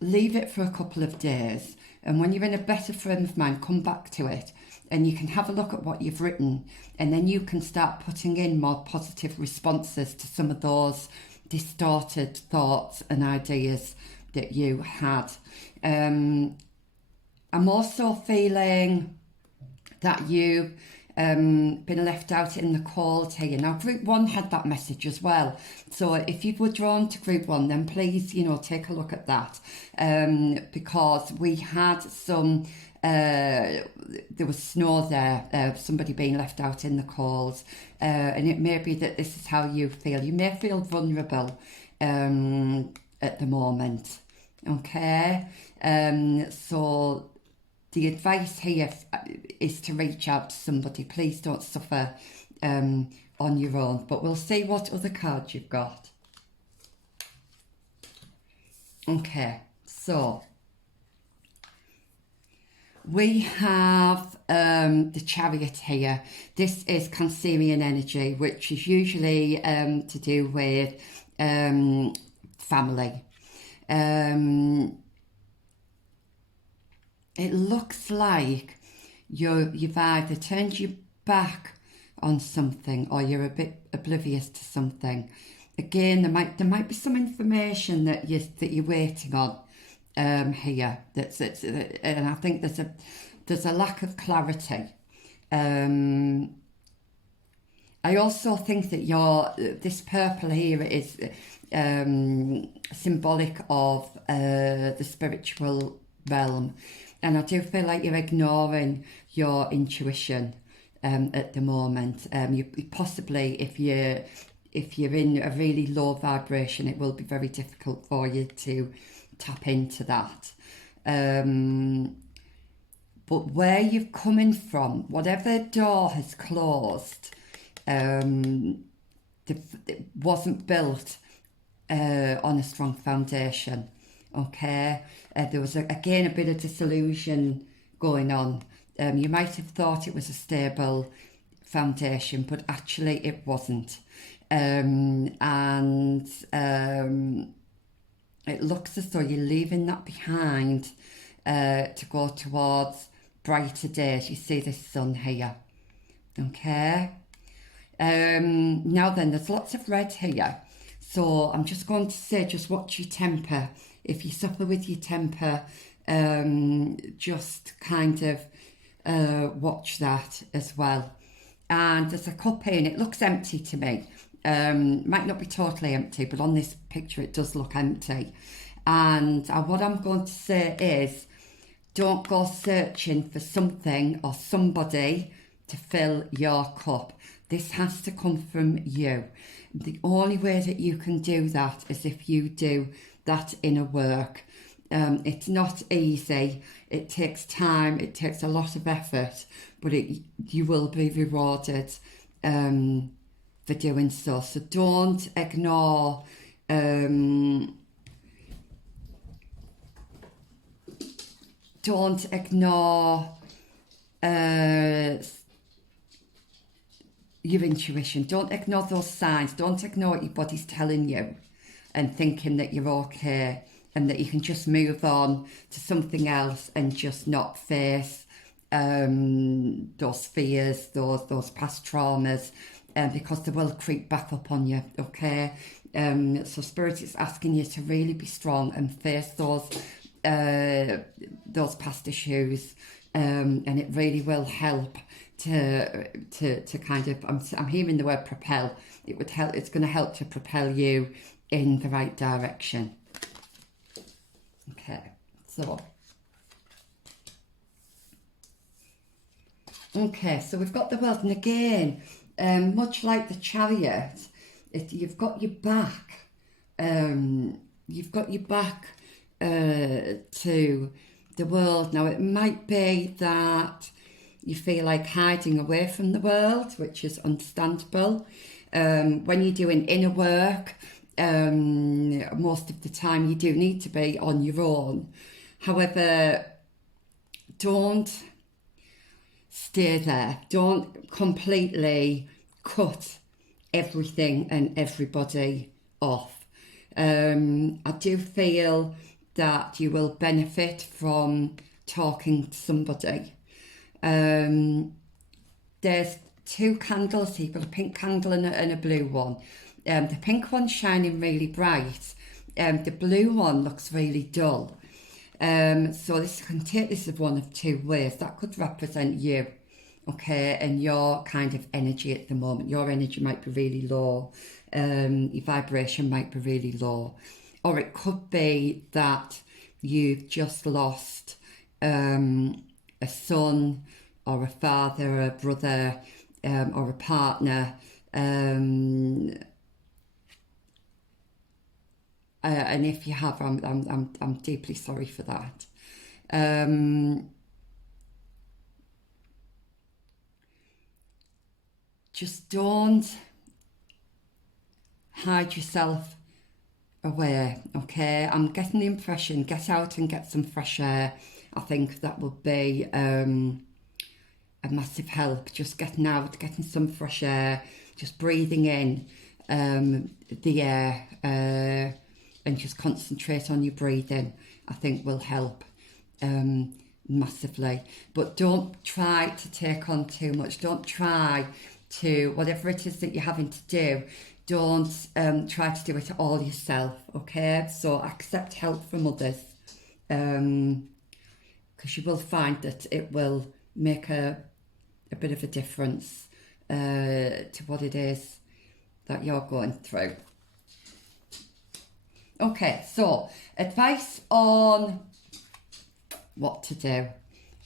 leave it for a couple of days. And when you're in a better frame of mind, come back to it and you can have a look at what you've written, and then you can start putting in more positive responses to some of those distorted thoughts and ideas that you had. I'm also feeling that you've been left out in the cold here. Now, Group 1 had that message as well. So if you were drawn to Group 1, then please, you know, take a look at that. Because we had some, there was snow there, somebody being left out in the cold. And it may be that this is how you feel. You may feel vulnerable at the moment. Okay? So the advice here is to reach out to somebody. Please don't suffer on your own. But we'll see what other cards you've got. Okay, so we have the Chariot here. This is Cancerian energy, which is usually to do with family. It looks like you've either turned your back on something or you're a bit oblivious to something. Again, there might be some information that you're waiting on here. And I think there's a lack of clarity. I also think that this purple here is symbolic of the spiritual realm. And I do feel like you're ignoring your intuition at the moment. You possibly, if you're in a really low vibration, it will be very difficult for you to tap into that. But where you're coming from, whatever door has closed, it wasn't built on a strong foundation. Okay, there was again a bit of disillusion going on. You might have thought it was a stable foundation, but actually it wasn't. And it looks as though you're leaving that behind to go towards brighter days. You see this sun here. Okay. Now then, there's lots of red here. So I'm just going to say, just watch your temper. If you suffer with your temper, just kind of watch that as well. And there's a cup here and it looks empty to me. Might not be totally empty, but on this picture it does look empty. And what I'm going to say is, don't go searching for something or somebody to fill your cup. This has to come from you. The only way that you can do that is if you do that inner work. It's not easy. It takes time. It takes a lot of effort, but you will be rewarded for doing so. So don't ignore your intuition. Don't ignore those signs. Don't ignore what your body's telling you and thinking that you're okay and that you can just move on to something else and just not face those fears, those past traumas, because they will creep back up on you, okay? So Spirit is asking you to really be strong and face those past issues, and it really will help to kind of, I'm hearing the word propel. It would help. It's going to help to propel you in the right direction. Okay, so we've got the World, and again, much like the Chariot, you've got your back. You've got your back to the world. Now, it might be that you feel like hiding away from the world, which is understandable. When you're doing inner work, most of the time you do need to be on your own. However, don't stay there. Don't completely cut everything and everybody off. I do feel that you will benefit from talking to somebody. There's two candles here. You've got a pink candle and a blue one. The pink one's shining really bright. The blue one looks really dull. So this, you can take this as one of two ways. That could represent you, okay, and your kind of energy at the moment. Your energy might be really low. Your vibration might be really low. Or it could be that you've just lost a son or a father or a brother or a partner, and if you have, I'm deeply sorry for that. Just don't hide yourself away, okay? I'm getting the impression, get out and get some fresh air. I think that would be a massive help. Just getting out, getting some fresh air, just breathing in the air, and just concentrate on your breathing, I think will help massively. But don't try to take on too much. Don't try to, whatever it is that you're having to do, don't try to do it all yourself, okay? So accept help from others, because you will find that it will make a bit of a difference to what it is that you're going through. Okay, so advice on what to do.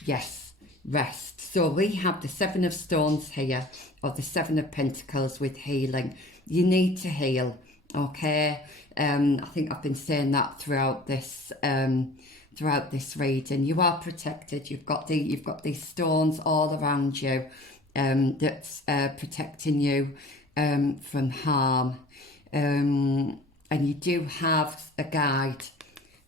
Yes, rest. So we have the Seven of Stones here, or the Seven of Pentacles with healing. You need to heal, okay? I think I've been saying that throughout this reading. You are protected. You've got these stones all around you, that's protecting you from harm. And you do have a guide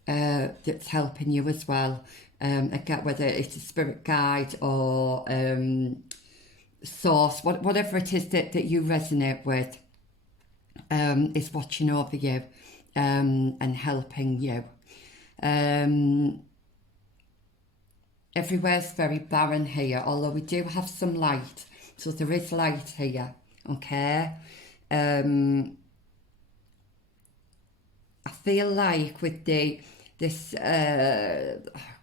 that's helping you as well. Whether it's a spirit guide or source, whatever it is that you resonate with, is watching over you and helping you. Everywhere's very barren here, although we do have some light. So there is light here, okay? I feel like with this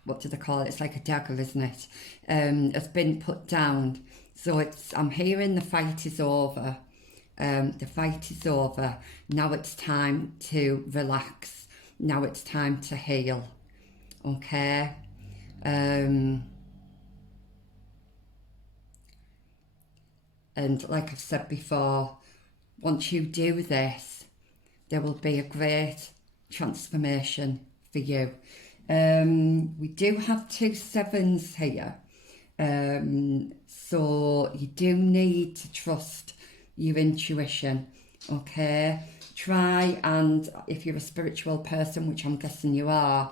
what do they call it? It's like a dagger, isn't it? Has been put down. So I'm hearing the fight is over. The fight is over. Now it's time to relax. Now it's time to heal. Okay. And like I've said before, once you do this, there will be a great transformation for you. We do have 2 sevens here. So you do need to trust your intuition, okay? Try, and if you're a spiritual person, which I'm guessing you are,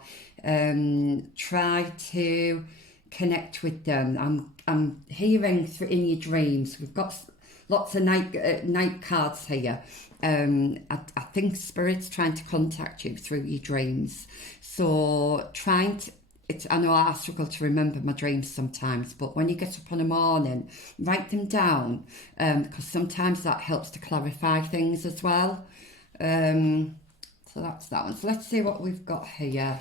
try to connect with them. I'm hearing in your dreams. We've got lots of night cards here. I think Spirit's trying to contact you through your dreams. So I know I struggle to remember my dreams sometimes, but when you get up in the morning, write them down, because sometimes that helps to clarify things as well. So that's that one. So let's see what we've got here.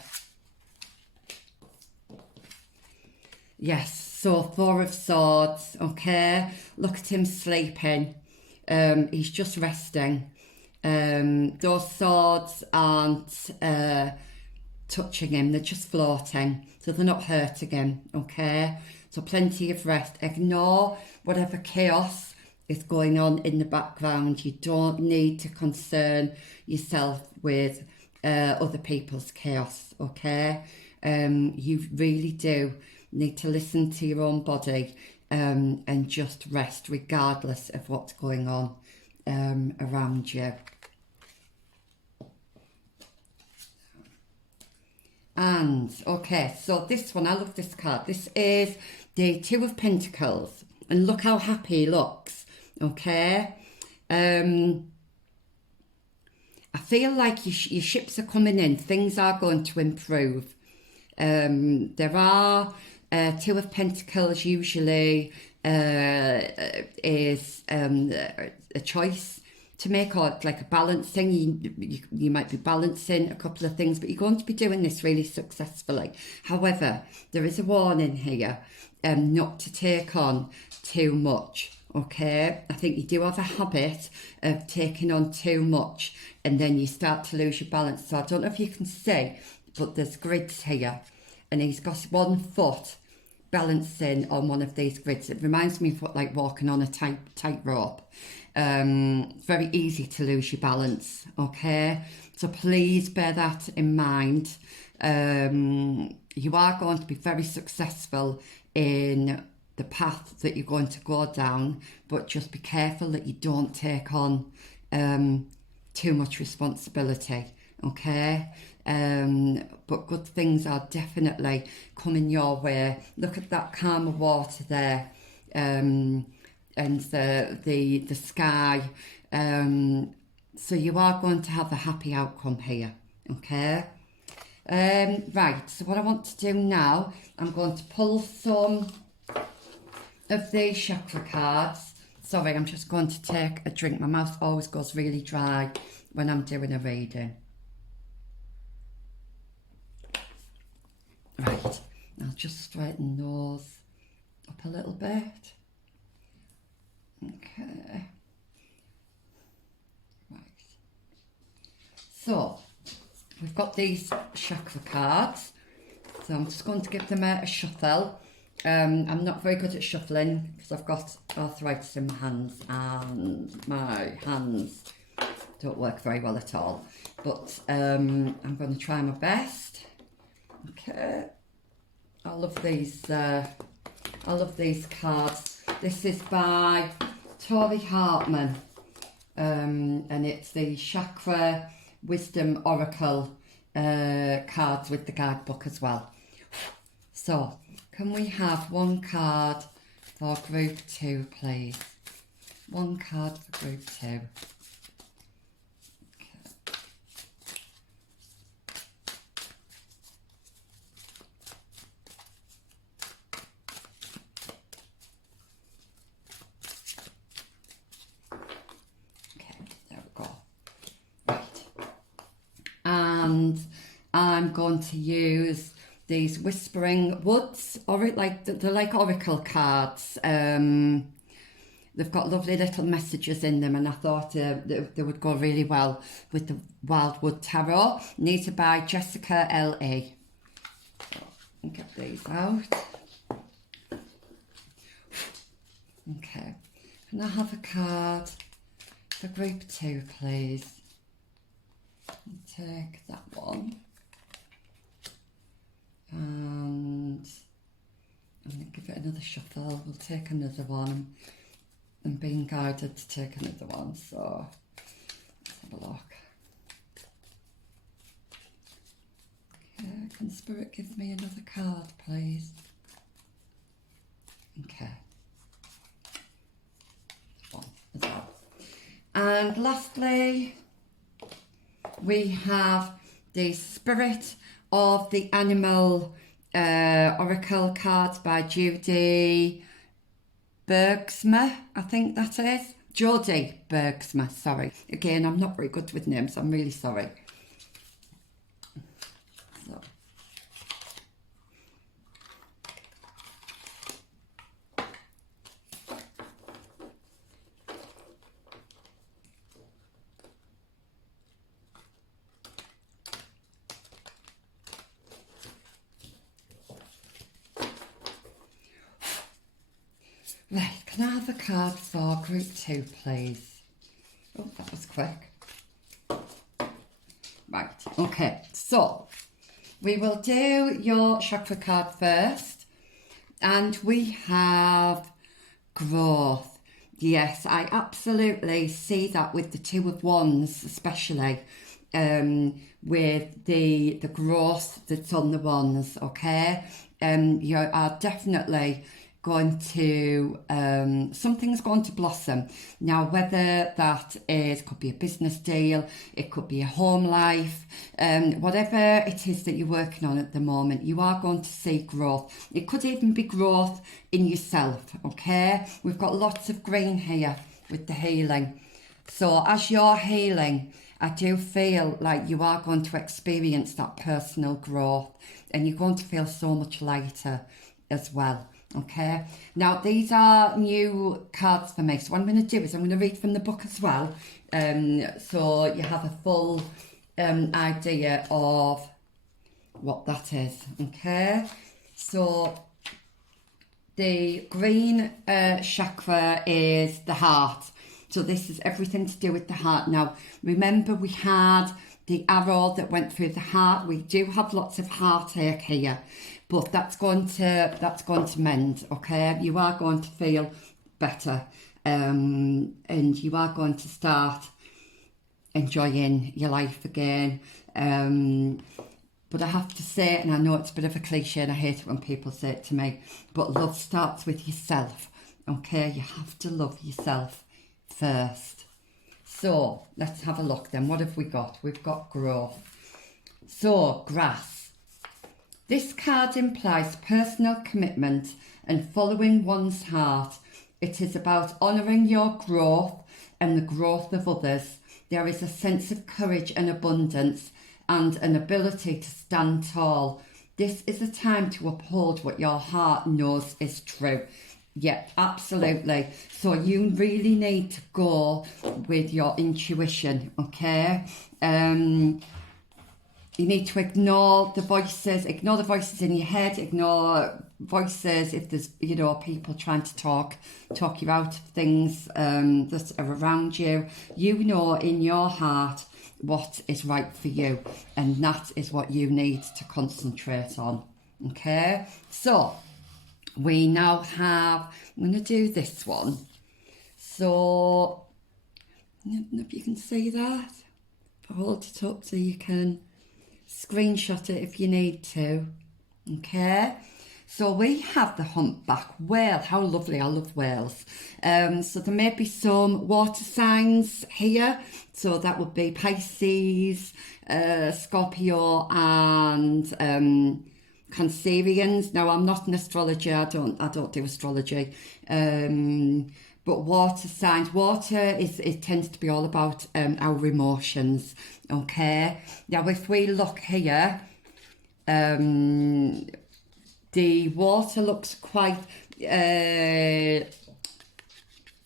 Yes, so 4 of Swords, okay. Look at him sleeping. He's just resting. Those swords aren't touching him, they're just floating, so they're not hurting him, okay? So plenty of rest. Ignore whatever chaos is going on in the background. You don't need to concern yourself with other people's chaos, okay? You really do need to listen to your own body and just rest regardless of what's going on around you. And, okay, so this one, I love this card. This is the 2 of Pentacles. And look how happy he looks, okay? I feel like your ships are coming in. Things are going to improve. There are 2 of Pentacles usually is a choice to make, or like a balancing. You might be balancing a couple of things, but you're going to be doing this really successfully. However, there is a warning here not to take on too much, okay? I think you do have a habit of taking on too much and then you start to lose your balance. So I don't know if you can see, but there's grids here and he's got 1 foot balancing on one of these grids. It reminds me of what, like walking on a tightrope. It's very easy to lose your balance, okay? So please bear that in mind. You are going to be very successful in the path that you're going to go down, but just be careful that you don't take on too much responsibility, okay? But good things are definitely coming your way. Look at that calmer water there, and the sky. So you are going to have a happy outcome here, okay? Right, so what I want to do now, I'm going to pull some of these chakra cards. Sorry, I'm just going to take a drink. My mouth always goes really dry when I'm doing a reading. Right, I'll just straighten those up a little bit. Okay. Right. So, we've got these chakra cards. So I'm just going to give them a shuffle. I'm not very good at shuffling because I've got arthritis in my hands and my hands don't work very well at all. But I'm going to try my best. Okay. I love these cards. This is by Tori Hartman, and it's the Chakra Wisdom Oracle cards with the guidebook as well. So, can we have 1 card for group 2, please? 1 card for group 2. and I'm going to use these Whispering Woods, or they're like oracle cards. They've got lovely little messages in them, and I thought they would go really well with the Wildwood Tarot. These are by Jessica L.A. I'll get these out. Okay, can I have a card for group 2, please? I'll take that one. And I'm going to give it another shuffle. We'll take another one. I'm being guided to take another one, so let's have a look. Okay, can Spirit give me another card, please? Okay. One as well. And lastly, we have the Spirit of the Animal Oracle cards by Judy Bergsma, I think that is. Jodie Bergsma, sorry. Again, I'm not very good with names, I'm really sorry. So. Right, can I have a card for group 2, please? Oh, that was quick. Right, okay, so we will do your chakra card first, and we have growth. Yes, I absolutely see that with the 2 of Wands, especially with the growth that's on the Wands. Okay, you are definitely going to something's going to blossom now, whether that is, could be a business deal, it could be a home life, whatever it is that you're working on at the moment, you are going to see growth. It could even be growth in yourself. Okay, we've got lots of green here with the healing, so as you're healing, I do feel like you are going to experience that personal growth, and you're going to feel so much lighter as well. Okay, now these are new cards for me, so what I'm going to do is I'm going to read from the book as well, so you have a full idea of what that is. Okay, so the green chakra is the heart, so this is everything to do with the heart. Now remember, we had the arrow that went through the heart. We do have lots of heartache here, but that's going to mend. Okay, you are going to feel better, and you are going to start enjoying your life again. But I have to say, and I know it's a bit of a cliche and I hate it when people say it to me, but love starts with yourself. Okay, you have to love yourself first. So let's have a look then. What have we got? We've got growth. So grass. This card implies personal commitment and following one's heart. It is about honouring your growth and the growth of others. There is a sense of courage and abundance and an ability to stand tall. This is a time to uphold what your heart knows is true. Yeah, absolutely. So you really need to go with your intuition, okay? You need to ignore the voices in your head, ignore voices if there's, people trying to talk you out of things that are around you. You know in your heart what is right for you, and that is what you need to concentrate on, okay? So we now have, I'm going to do this one. So, I don't know if you can see that. I'll hold it up so you can screenshot it if you need to. Okay, so we have the humpback whale. How lovely, I love whales. So there may be some water signs here, so that would be Pisces, Scorpio and Cancerians. Now I'm not an astrologer, I don't do astrology, but but water signs, water it tends to be all about our emotions. Okay, now if we look here, the water looks quite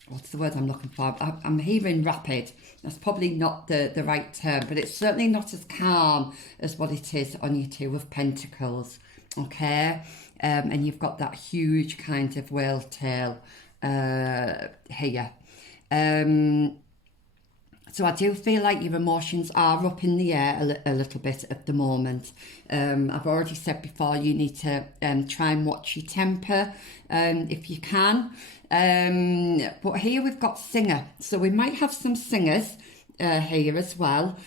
what's the word I'm looking for? I'm hearing rapid. That's probably not the right term, but it's certainly not as calm as what it is on your Two of Pentacles. Okay, and you've got that huge kind of whale tail here. So I do feel like your emotions are up in the air a little bit at the moment. I've already said before, you need to try and watch your temper if you can. But here we've got singer. So we might have some singers here as well.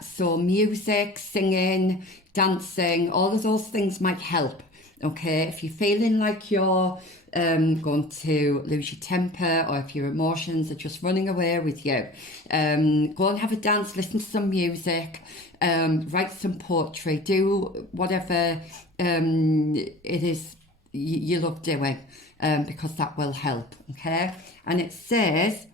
So music, singing, dancing, all of those things might help. Okay, if you're feeling like you're going to lose your temper, or if your emotions are just running away with you, go and have a dance, listen to some music, write some poetry, do whatever it is you love doing, because that will help. Okay, and it says,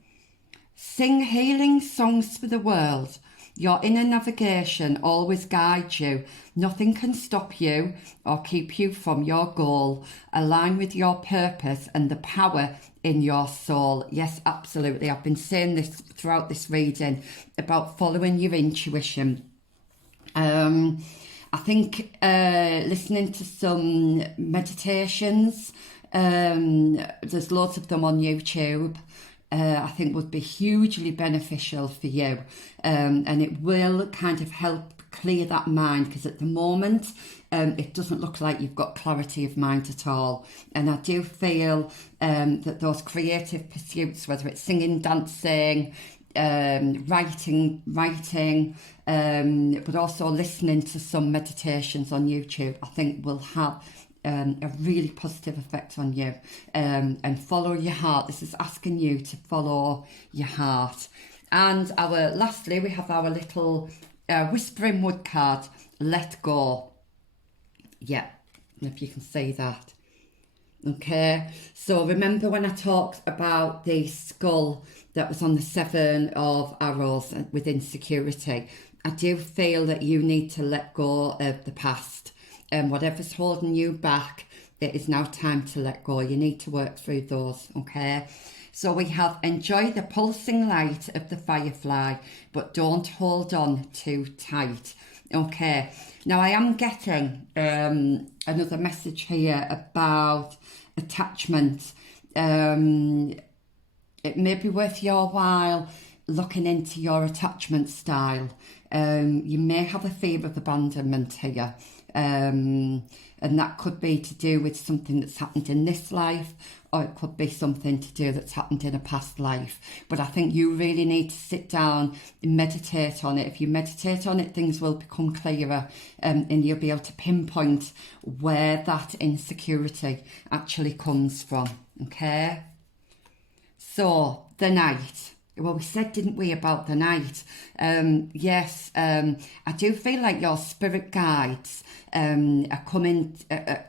sing healing songs for the world. Your inner navigation always guides you. Nothing can stop you or keep you from your goal. Align with your purpose and the power in your soul. Yes, absolutely. I've been saying this throughout this reading about following your intuition. I think listening to some meditations, there's lots of them on YouTube. I think would be hugely beneficial for you, and it will kind of help clear that mind, because at the moment it doesn't look like you've got clarity of mind at all. And I do feel that those creative pursuits, whether it's singing, dancing, writing, but also listening to some meditations on YouTube, I think will have a really positive effect on you. And follow your heart. This is asking you to follow your heart. And lastly, we have our little whispering wood card, let go. Yeah, if you can see that. Okay, so remember when I talked about the skull that was on the 7 of arrows with insecurity? I do feel that you need to let go of the past. Whatever's holding you back, it is now time to let go. You need to work through those, okay? So we have, enjoy the pulsing light of the firefly, but don't hold on too tight. Okay, now I am getting another message here about attachment. It may be worth your while looking into your attachment style. You may have a fear of abandonment here. And that could be to do with something that's happened in this life, or it could be something to do that's happened in a past life. But I think you really need to sit down and meditate on it. If you meditate on it, things will become clearer, and you'll be able to pinpoint where that insecurity actually comes from. Okay, so the Knight. Well, we said, didn't we, about the Knight? Yes, I do feel like your spirit guides are coming, are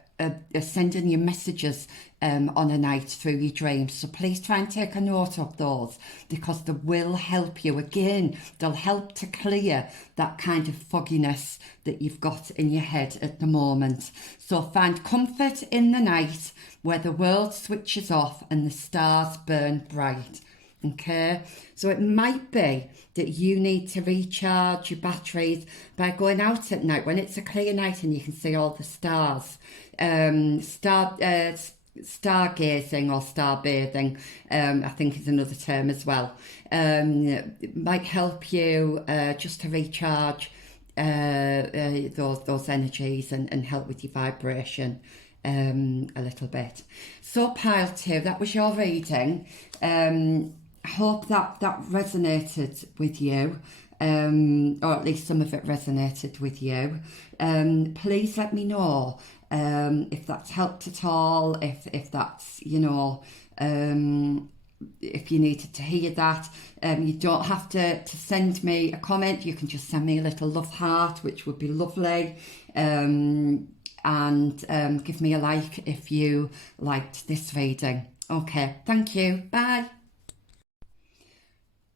sending you messages on a night through your dreams. So please try and take a note of those, because they will help you. Again, they'll help to clear that kind of fogginess that you've got in your head at the moment. So find comfort in the night where the world switches off and the stars burn bright. Okay, so it might be that you need to recharge your batteries by going out at night when it's a clear night and you can see all the stars. Stargazing or starbathing, I think is another term as well. It might help you just to recharge those energies and help with your vibration a little bit. So pile 2, that was your reading. I hope that resonated with you, or at least some of it resonated with you. Please let me know if that's helped at all, if that's, you know, if you needed to hear that. You don't have to send me a comment. You can just send me a little love heart, which would be lovely. And give me a like if you liked this reading. Okay, thank you. Bye.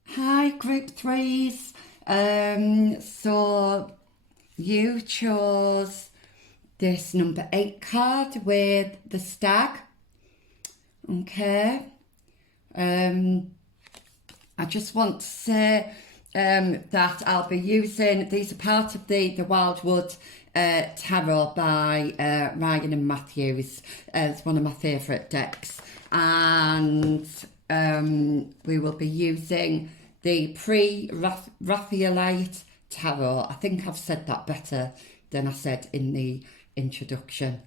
Hi, group threes. So you chose this number 8 card with the stag. Okay. I just want to say that I'll be using, these are part of the Wildwood Tarot by Ryan and Matthews. It's one of my favourite decks. And we will be using the pre-Raphaelite Tarot. I think I've said that better than I said in the introduction.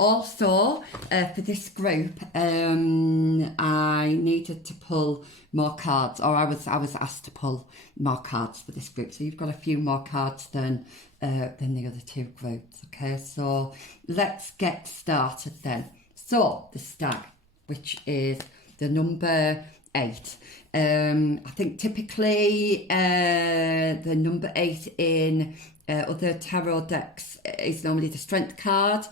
Also, for this group, I needed to pull more cards, or I was asked to pull more cards for this group. So you've got a few more cards than the other two groups. Okay, so let's get started then. So the stag, which is the number 8. I think typically the number 8 in other tarot decks is normally the strength card.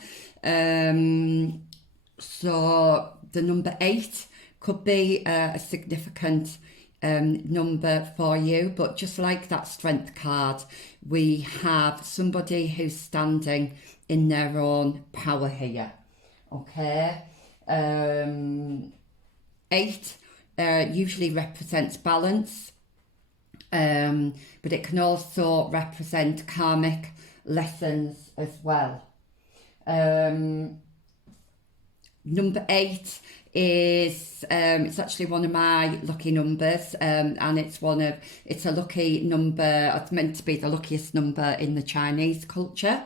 So the number 8 could be a significant number for you, but just like that strength card, we have somebody who's standing in their own power here. Okay. 8 usually represents balance, but it can also represent karmic lessons as well. Number 8 is it's actually one of my lucky numbers, and it's a lucky number. It's meant to be the luckiest number in the Chinese culture.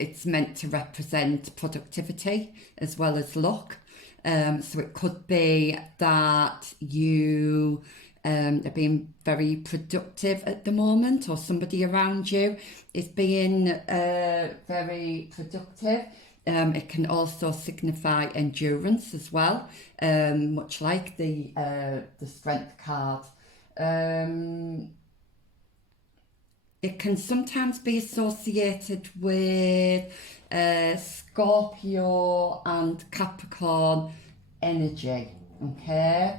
It's meant to represent productivity as well as luck. So it could be that you are being very productive at the moment, or somebody around you is being very productive. It can also signify endurance as well, much like the strength card. It can sometimes be associated with Scorpio and Capricorn energy. Okay.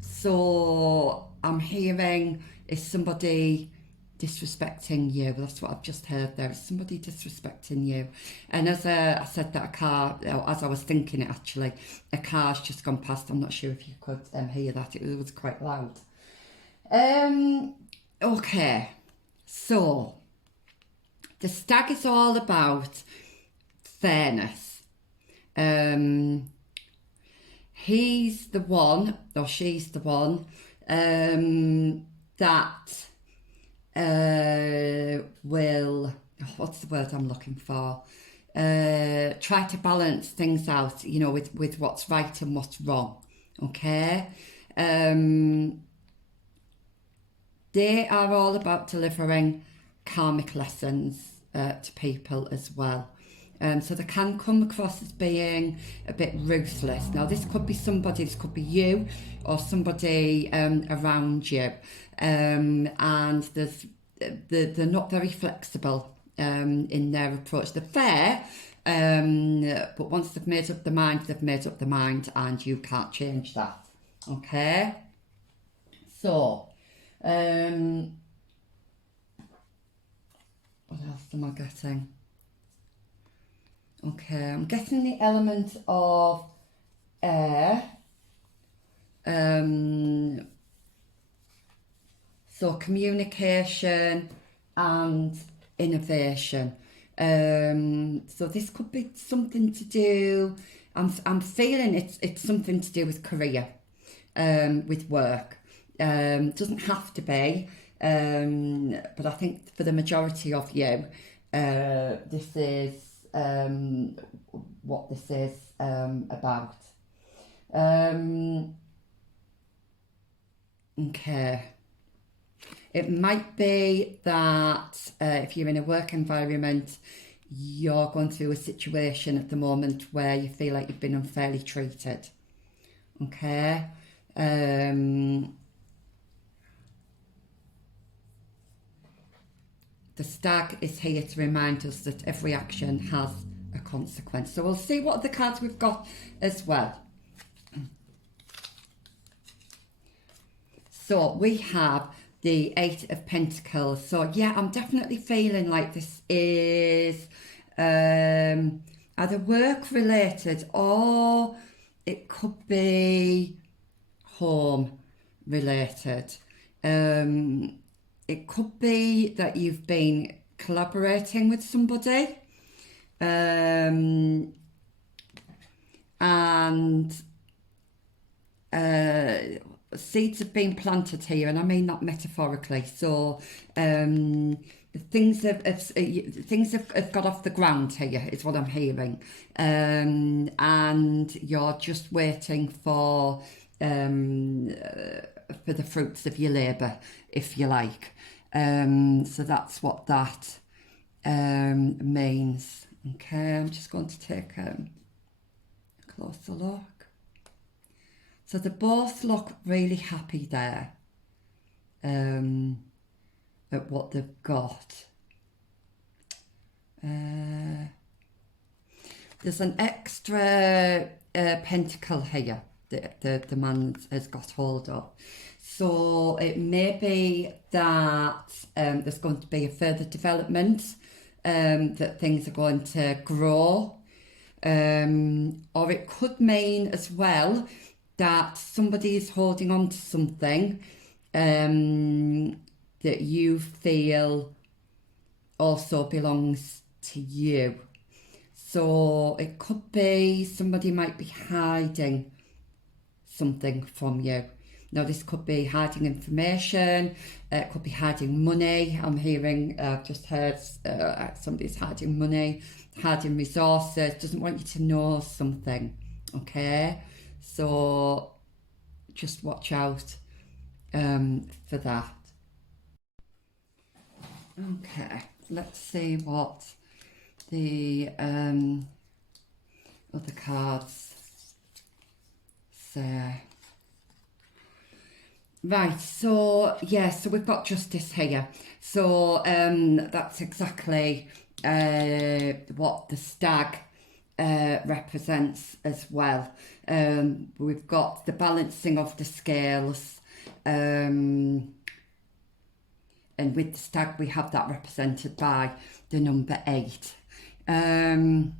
So I'm hearing, is somebody disrespecting you? Well, that's what I've just heard there. Is somebody disrespecting you? And as I said that, a car, as I was thinking it actually, a car's just gone past. I'm not sure if you could hear that. It was quite loud. Okay, so the stag is all about fairness. He's the one, or she's the one, that will, what's the word I'm looking for? Try to balance things out, you know, with what's right and what's wrong. Okay. They are all about delivering karmic lessons to people as well. So they can come across as being a bit ruthless. Now, this could be somebody, this could be you or somebody around you. And they're not very flexible in their approach. They're fair, but once they've made up their mind, they've made up their mind, and you can't change that. Okay? So, what else am I getting? Okay, I'm getting the element of air. So communication and innovation. So this could be something to do. I'm feeling it's something to do with career, with work. Doesn't have to be, but I think for the majority of you, this is what this is about. Okay. It might be that if you're in a work environment, you're going through a situation at the moment where you feel like you've been unfairly treated. Okay. The stag is here to remind us that every action has consequence. So we'll see what other cards we've got as well. So we have the Eight of Pentacles. So yeah, I'm definitely feeling like this is either work related, or it could be home related. It could be that you've been collaborating with somebody, and seeds have been planted here, and I mean that metaphorically. So things have got off the ground here, is what I'm hearing, and you're just waiting for the fruits of your labour, if you like. So that's what that means. Okay, I'm just going to take a closer look. So they both look really happy there at what they've got. There's an extra pentacle here that the man has got hold of. So it may be that there's going to be a further development, that things are going to grow. Or it could mean as well that somebody is holding on to something that you feel also belongs to you. So it could be somebody might be hiding something from you. Now this could be hiding information, it could be hiding money. I'm hearing, I've just heard somebody's hiding money, hiding resources, doesn't want you to know something, okay? So just watch out for that. Okay, let's see what the other cards say. Right, so yeah, so we've got justice here. So that's exactly what the stag represents as well. We've got the balancing of the scales, and with the stag we have that represented by the number 8. I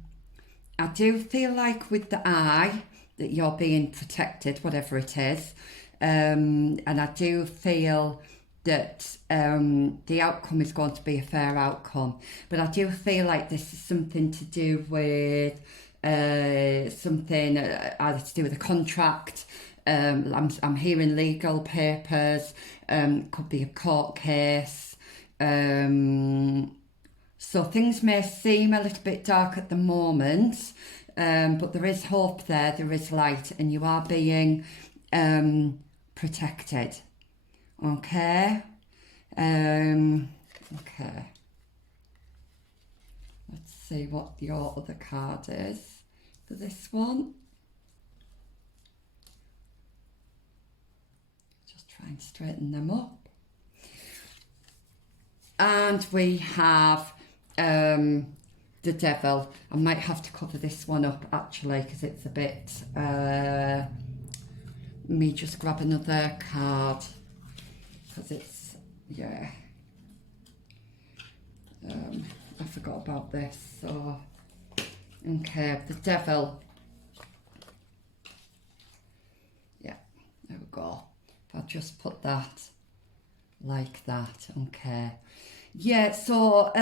do feel like with the eye that you're being protected, whatever it is, and I do feel that the outcome is going to be a fair outcome, but I do feel like this is something to do with something either to do with a contract. I'm hearing legal papers, could be a court case. So things may seem a little bit dark at the moment, but there is hope there, there is light, and you are being protected. Okay. Okay. Let's see what your other card is for this one. Just try and straighten them up. And we have the devil. I might have to cover this one up actually because it's a bit... me just grab another card because it's, yeah, I forgot about this. So okay, the devil, yeah, there we go. If I just put that like that, okay, yeah. So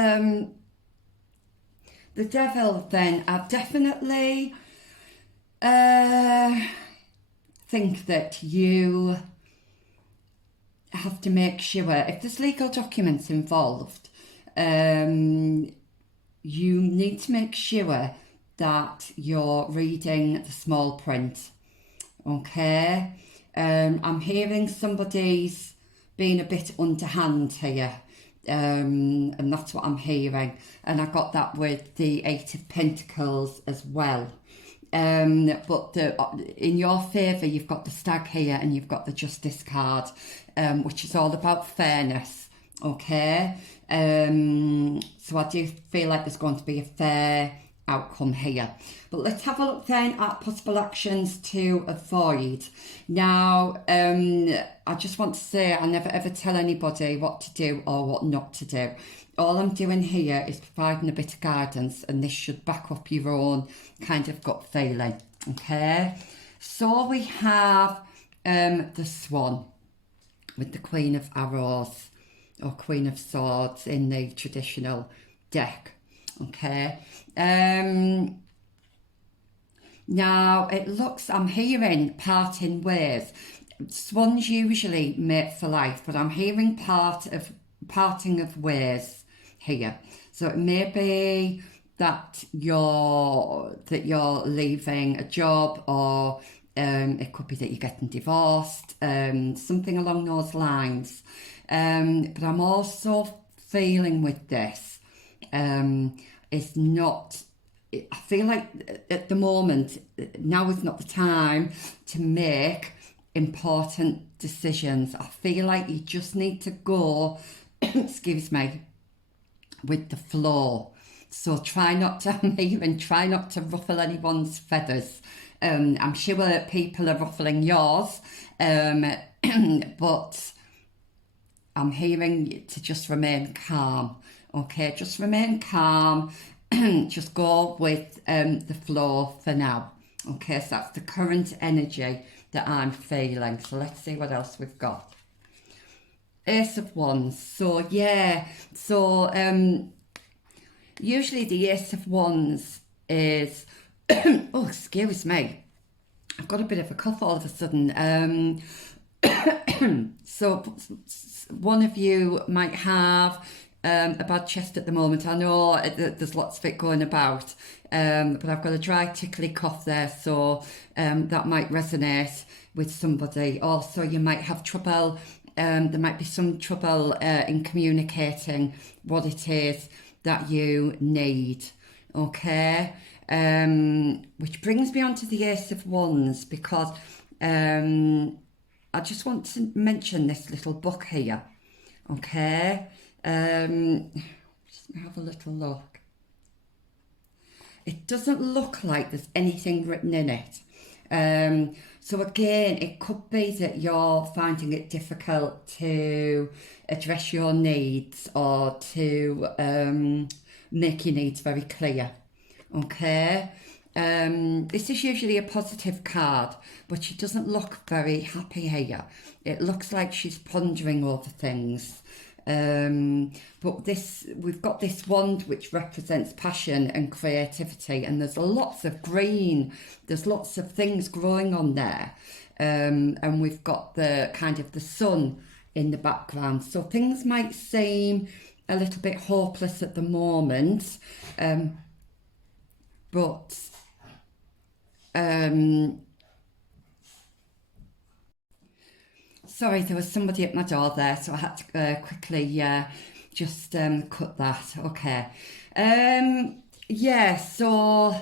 the devil, then I definitely think that you have to make sure, if there's legal documents involved, you need to make sure that you're reading the small print, okay? I'm hearing somebody's being a bit underhand here, and that's what I'm hearing, and I got that with the 8 of Pentacles as well. But in your favour, you've got the stag here and you've got the justice card, which is all about fairness, okay? So I do feel like there's going to be a fair outcome here. But let's have a look then at possible actions to avoid. Now, I just want to say I never ever tell anybody what to do or what not to do. All I'm doing here is providing a bit of guidance, and this should back up your own kind of gut feeling. Okay, so we have the Swan with the Queen of Arrows or Queen of Swords in the traditional deck. Okay, now it looks, I'm hearing parting ways. Swans usually mate for life, but I'm hearing parting of ways here. So it may be that you're leaving a job, or it could be that you're getting divorced, something along those lines. But I'm also feeling with this, is not, I feel like at the moment, now is not the time to make important decisions. I feel like you just need to go, excuse me, with the flow. So try not to, I'm hearing, try not to ruffle anyone's feathers. I'm sure people are ruffling yours, but I'm hearing to just remain calm. Okay, just remain calm. Just go with the flow for now. Okay, so that's the current energy that I'm feeling. So let's see what else we've got. Ace of Wands. So yeah, so usually the Ace of Wands is oh, excuse me, I've got a bit of a cough all of a sudden. So one of you might have a bad chest at the moment. I know there's lots of it going about, but I've got a dry tickly cough there, so that might resonate with somebody. Also, you might have trouble, there might be some trouble in communicating what it is that you need. Okay, which brings me on to the Ace of Wands, because I just want to mention this little book here. Okay, just have a little look. It doesn't look like there's anything written in it. So again, it could be that you're finding it difficult to address your needs, or to make your needs very clear. Okay, this is usually a positive card, but she doesn't look very happy here. It looks like she's pondering over things. But we've got this wand which represents passion and creativity, and there's lots of green, there's lots of things growing on there, and we've got the kind of the sun in the background, so things might seem a little bit hopeless at the moment, but sorry, there was somebody at my door there, so I had to quickly just cut that. Okay. Yeah, so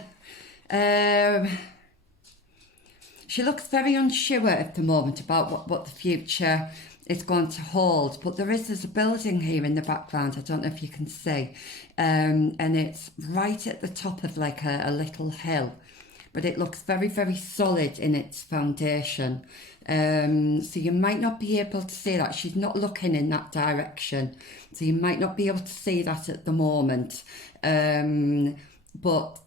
she looks very unsure at the moment about what the future is going to hold, but there's a building here in the background. I don't know if you can see, and it's right at the top of like a little hill, but it looks very, very solid in its foundation. So you might not be able to see that. She's not looking in that direction, so you might not be able to see that at the moment. But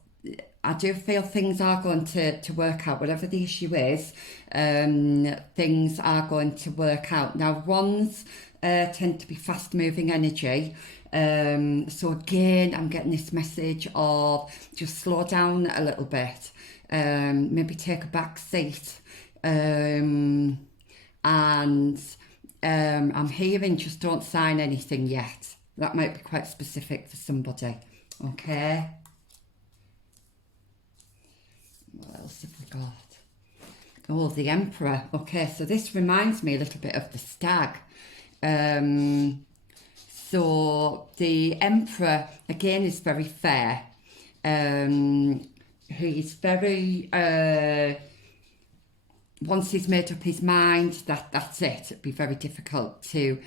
I do feel things are going to work out. Whatever the issue is, things are going to work out. Now, wands tend to be fast-moving energy. So again, I'm getting this message of just slow down a little bit. Maybe take a back seat. And I'm hearing just don't sign anything yet. That might be quite specific for somebody. Okay. What else have we got? Oh, the Emperor. Okay, so this reminds me a little bit of the Stag. So the Emperor, again, is very fair. He's very... once he's made up his mind, that's it. It'd be very difficult to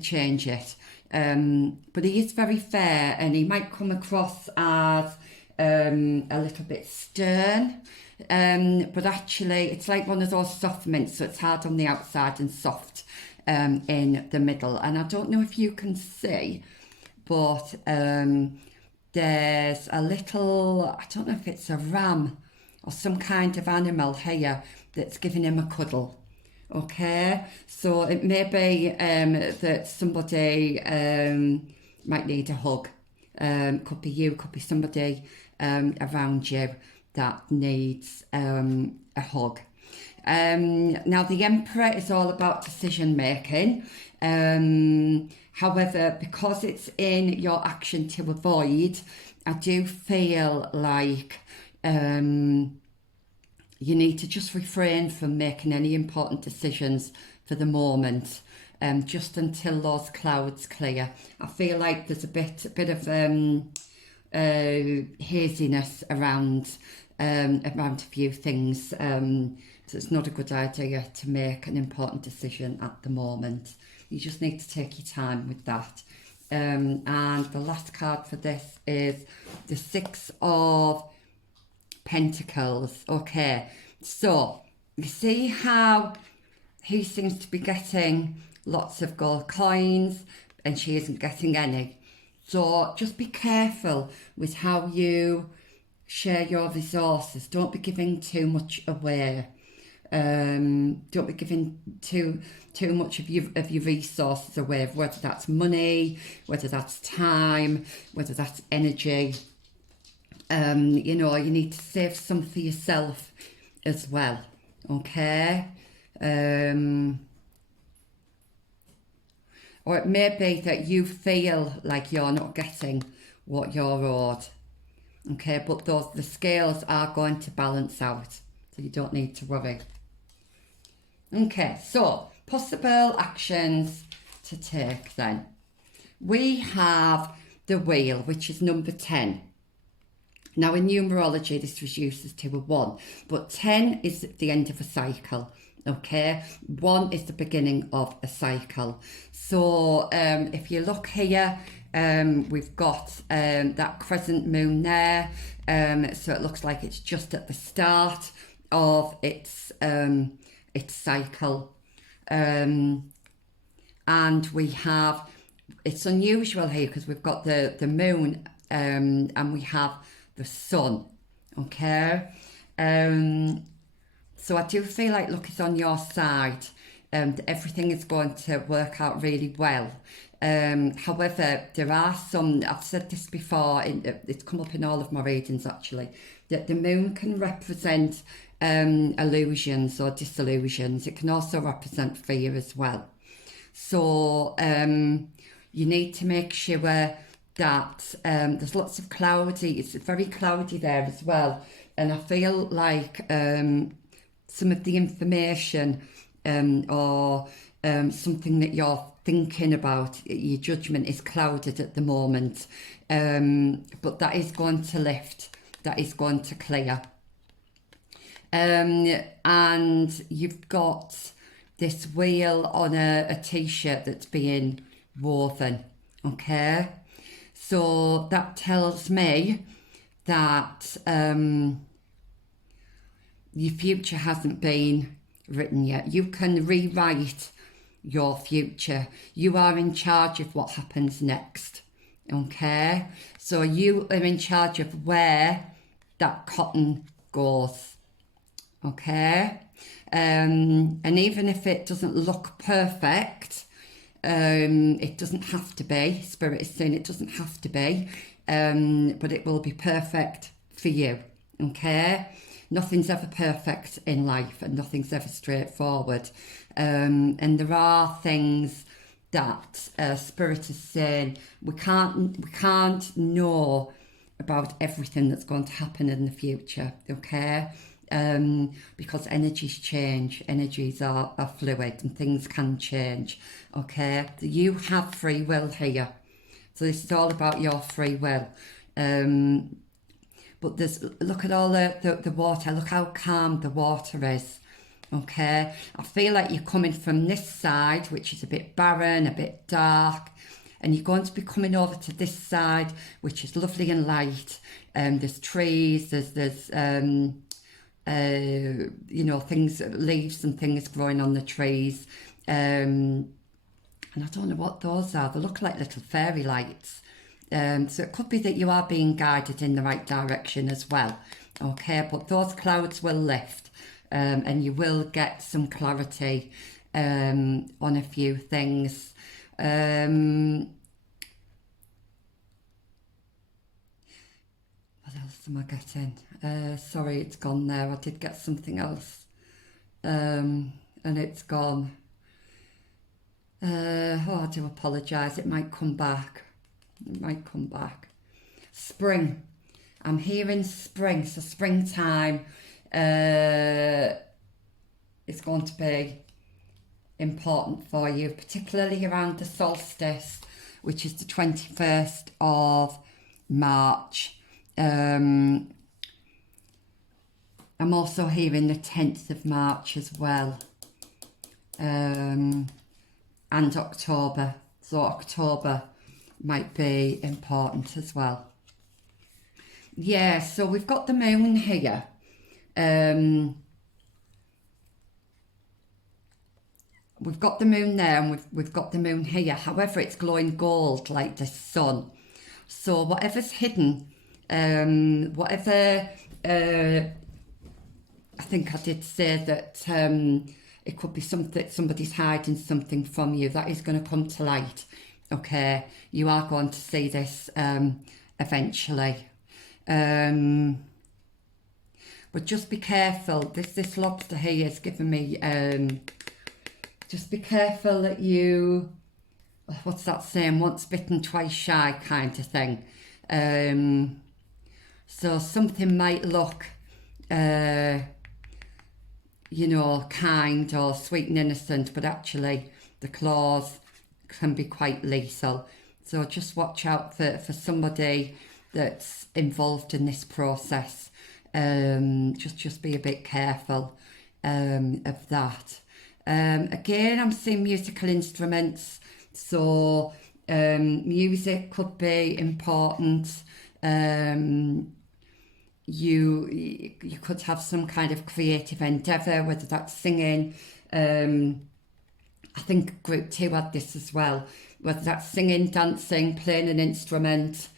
change it. But he is very fair, and he might come across as a little bit stern. But actually it's like one of those soft mints, so it's hard on the outside and soft in the middle. And I don't know if you can see, but there's a little, I don't know if it's a ram or some kind of animal here that's giving him a cuddle. Okay, so it may be that somebody might need a hug. Could be you, could be somebody around you that needs a hug. Now the Emperor is all about decision making. However, because it's in your action to avoid, I do feel like you need to just refrain from making any important decisions for the moment, just until those clouds clear. I feel like there's a bit of haziness around a few things, so it's not a good idea to make an important decision at the moment. You just need to take your time with that. And the last card for this is the Six of Pentacles. Okay, so you see how he seems to be getting lots of gold coins and she isn't getting any. So just be careful with how you share your resources. Don't be giving too much away. Don't be giving too much of your resources away, whether that's money, whether that's time, whether that's energy. You know, you need to save some for yourself as well. Okay. Or it may be that you feel like you're not getting what you're owed. Okay, but the scales are going to balance out, so you don't need to worry. Okay, so possible actions to take then. We have the wheel, which is number 10. Now in numerology this reduces to a 1, but 10 is the end of a cycle. Okay, 1 is the beginning of a cycle. So if you look here, we've got that crescent moon there, so it looks like it's just at the start of its cycle, and we have, it's unusual here because we've got the moon and we have the sun. Okay, so I do feel like luck is on your side. Everything is going to work out really well. However, there are some, I've said this before, it's come up in all of my readings actually, that the moon can represent illusions or disillusions. It can also represent fear as well. So you need to make sure that there's lots of cloudy, it's very cloudy there as well. And I feel like some of the information or something that you're thinking about, your judgment is clouded at the moment, but that is going to lift, that is going to clear. And you've got this wheel on a t-shirt that's being woven. Okay, so that tells me that your future hasn't been written yet. You can rewrite your future. You are in charge of what happens next. Okay, so you are in charge of where that cotton goes. Okay, and even if it doesn't look perfect, it doesn't have to be. Spirit is saying it doesn't have to be, but it will be perfect for you. Okay, nothing's ever perfect in life and nothing's ever straightforward, and there are things that Spirit is saying we can't know about everything that's going to happen in the future. Okay, because energies change, energies are fluid and things can change. Okay, you have free will here, so this is all about your free will. But there's, look at all the water, look how calm the water is. Okay, I feel like you're coming from this side, which is a bit barren, a bit dark, and you're going to be coming over to this side, which is lovely and light. There's trees, there's you know, things, leaves and things growing on the trees. And I don't know what those are. They look like little fairy lights. So it could be that you are being guided in the right direction as well. Okay, but those clouds will lift, and you will get some clarity on a few things. What else am I getting? Sorry, it's gone there. I did get something else, and it's gone. Oh, I do apologise. It might come back. It might come back. Spring. I'm hearing spring. So springtime is going to be important for you, particularly around the solstice, which is the 21st of March. I'm also hearing the 10th of March as well. And October. So October might be important as well. Yeah, so we've got the moon here. We've got the moon there, and we've got the moon here. However, it's glowing gold like the sun. So whatever's hidden, whatever, I think I did say that it could be something, somebody's hiding something from you. That is going to come to light. Okay, you are going to see this eventually. But just be careful. This lobster here is giving me, just be careful that you, what's that saying, once bitten, twice shy kind of thing. So something might look, you know, kind or sweet and innocent, but actually the claws can be quite lethal. So just watch out for somebody that's involved in this process. Just be a bit careful of that. Again, I'm seeing musical instruments, so music could be important. You could have some kind of creative endeavour, whether that's singing. I think group 2 had this as well, whether that's singing, dancing, playing an instrument,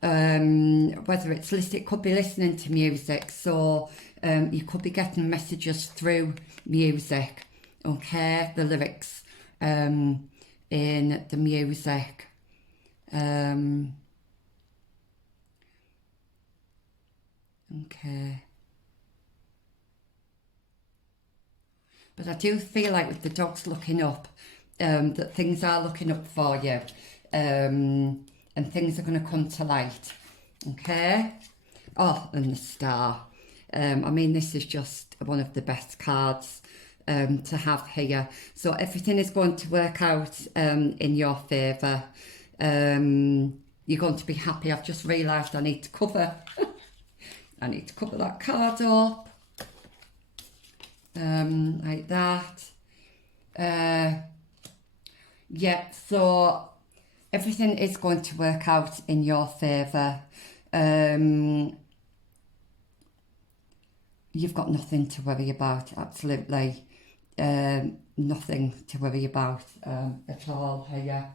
whether it's it could be listening to music. So you could be getting messages through music. Okay, the lyrics in the music. Okay. But I do feel like with the dogs looking up, that things are looking up for you, and things are going to come to light. Okay. Oh, and the star. I mean, this is just one of the best cards to have here. So everything is going to work out in your favour. You're going to be happy. I've just realised I need to cover. I need to cover that card up. Like that. Yeah, so everything is going to work out in your favour. You've got nothing to worry about, absolutely. Nothing to worry about at all here.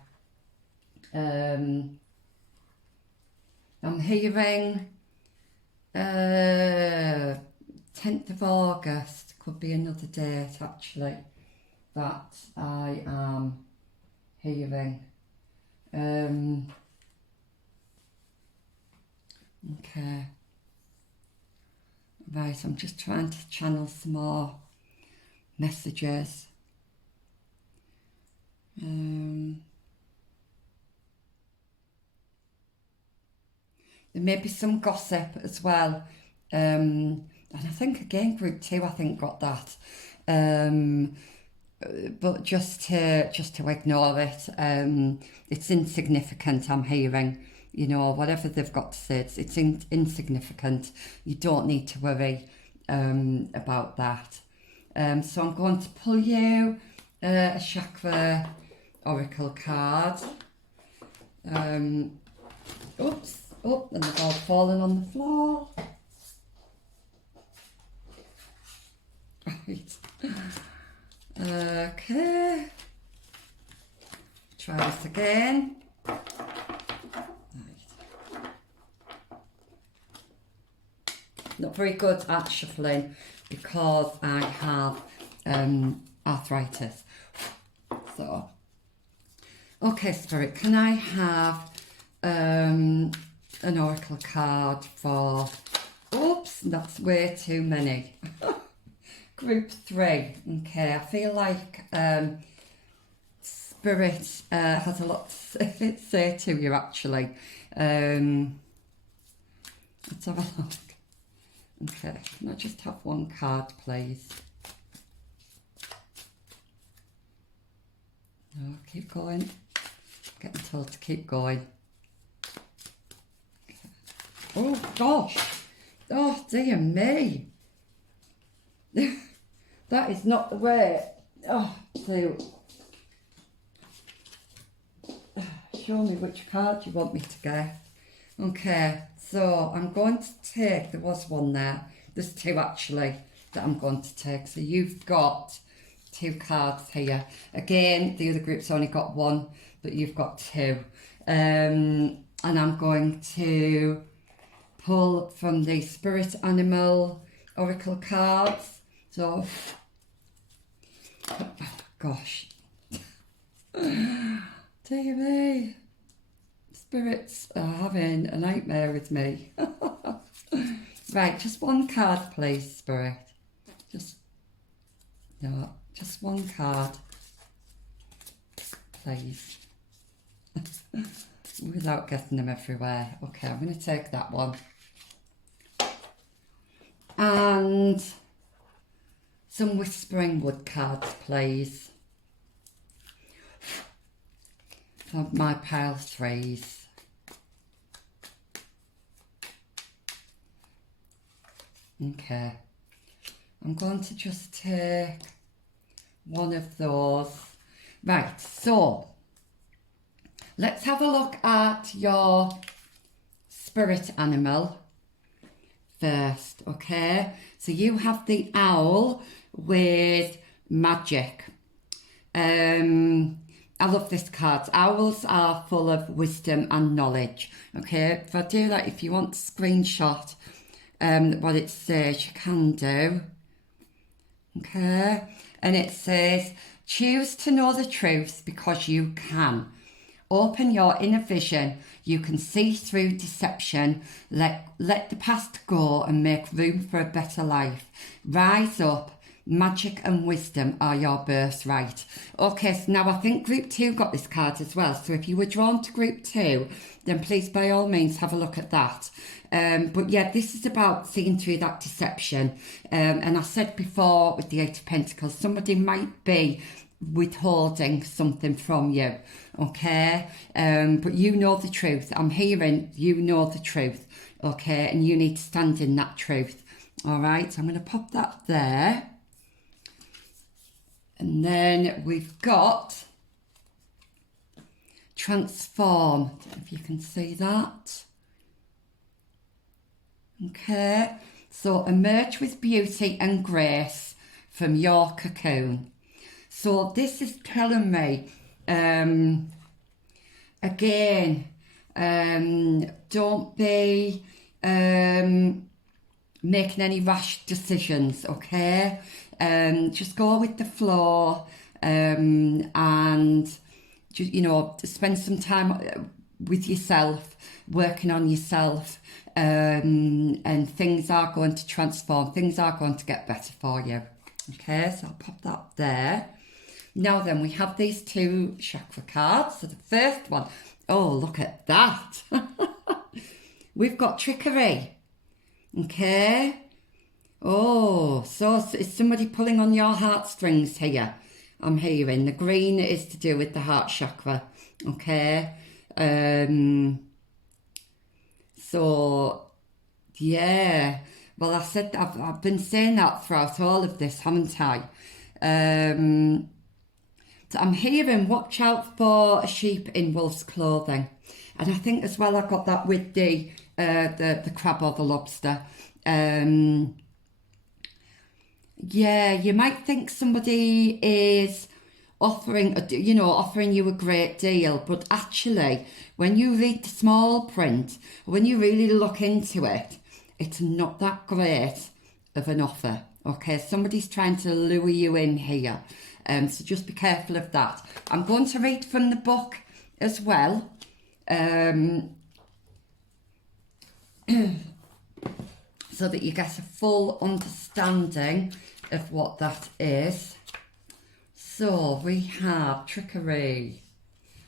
I'm hearing 10th of August could be another date actually that I am hearing. Okay. Right, I'm just trying to channel some more messages. There may be some gossip as well. And I think again group 2 I think got that. But just to ignore it. It's insignificant, I'm hearing. You know, whatever they've got to say, it's insignificant. You don't need to worry about that. So I'm going to pull you a chakra oracle card. Oops, oh, and they've all fallen on the floor. Right. Okay. Try this again. Not very good at shuffling because I have arthritis. So, okay, Spirit, can I have an oracle card for, oops, that's way too many. Group 3. Okay, I feel like Spirit has a lot to say to you actually. Let's have a look. Okay, can I just have one card, please? No, keep going. Getting told to keep going. Okay. Oh gosh! Oh dear me! That is not the way. Oh, so show me which card you want me to get. Okay, so I'm going to take, there was one there, there's 2 actually that I'm going to take. So you've got 2 cards here. Again, the other group's only got 1, but you've got 2. And I'm going to pull from the Spirit Animal Oracle cards. So, oh, gosh. Dear me. Spirits are having a nightmare with me. Right, just 1 card, please, Spirit. Just 1 card, please. Without getting them everywhere. Okay, I'm going to take that one. And some Whispering Wood cards, please. For my pile 3s. Okay, I'm going to just take one of those. Right, so let's have a look at your spirit animal first, okay? So you have the owl with magic. I love this card. Owls are full of wisdom and knowledge. Okay, if I do that, if you want to screenshot what it says, you can do. Okay, and it says, choose to know the truth because you can. Open your inner vision. You can see through deception. Let the past go and make room for a better life. Rise up. Magic and wisdom are your birthright. Okay, so now I think group 2 got this card as well. So if you were drawn to group 2, then please by all means have a look at that. But yeah, this is about seeing through that deception. And I said before with the 8 of Pentacles, somebody might be withholding something from you. Okay, but you know the truth. I'm hearing you know the truth. Okay, and you need to stand in that truth. All right, so I'm going to pop that there. And then we've got transform. I don't know if you can see that. Okay, so emerge with beauty and grace from your cocoon. So this is telling me, again, don't be making any rash decisions, okay? Just go with the flow, and just, you know, spend some time with yourself, working on yourself, and things are going to transform. Things are going to get better for you. Okay, so I'll pop that there. Now then, we have these 2 chakra cards. So the first one, oh, look at that. We've got trickery. Okay. Oh, so is somebody pulling on your heartstrings here? I'm hearing the green is to do with the heart chakra. Okay. So yeah, well, I said I've been saying that throughout all of this, haven't I? So I'm hearing watch out for a sheep in wolf's clothing. And I think as well I got that with the crab or the lobster. Yeah, you might think somebody is offering, offering you a great deal, but actually, when you read the small print, when you really look into it, it's not that great of an offer. Okay, somebody's trying to lure you in here, so just be careful of that. I'm going to read from the book as well. So that you get a full understanding of what that is. So we have trickery.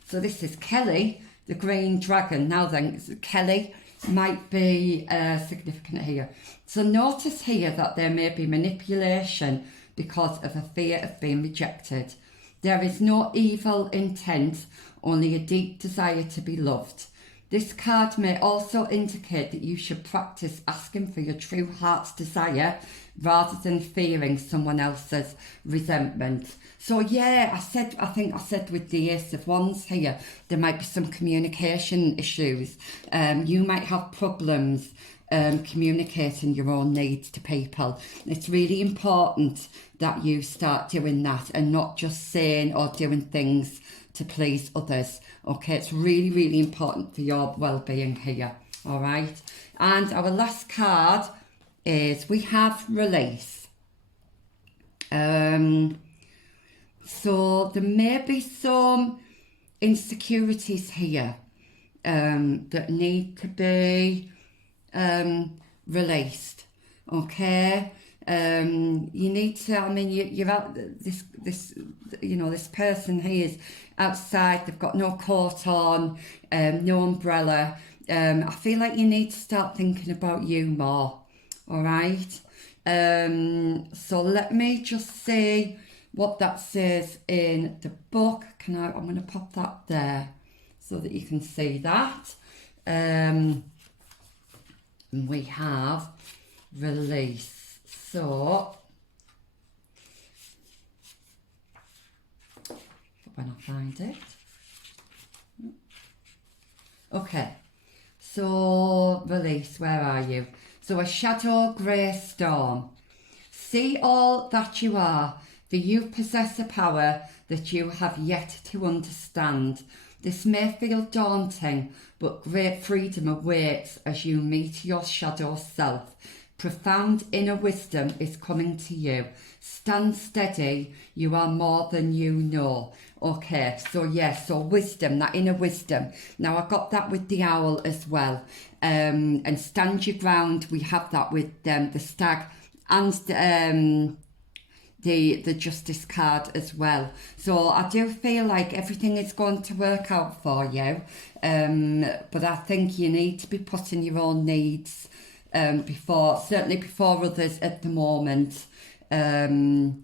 So this is Kelly, the green dragon. Now then, Kelly might be significant here. So notice here that there may be manipulation because of a fear of being rejected. There is no evil intent, only a deep desire to be loved. This card may also indicate that you should practice asking for your true heart's desire rather than fearing someone else's resentment. So yeah, I think I said with the Ace of Wands here, there might be some communication issues. You might have problems communicating your own needs to people. It's really important that you start doing that and not just saying or doing things to please others. Okay, it's really, really important for your well-being here. All right, and our last card is we have release. So there may be some insecurities here that need to be released. Okay, you need to. I mean, you're out. This this person here is outside. They've got no coat on, no umbrella. I feel like you need to start thinking about you more. All right. So let me just see what that says in the book. I'm going to pop that there so that you can see that. And we have release. So when I find it. Okay. So release, where are you? So a shadow grey storm. See all that you are, for you possess a power that you have yet to understand. This may feel daunting, but great freedom awaits as you meet your shadow self. Profound inner wisdom is coming to you. Stand steady, you are more than you know. Okay, so yes, so wisdom, that inner wisdom. Now I got that with the owl as well. And stand your ground, we have that with the stag and the justice card as well. So I do feel like everything is going to work out for you. But I think you need to be putting your own needs certainly before others at the moment. And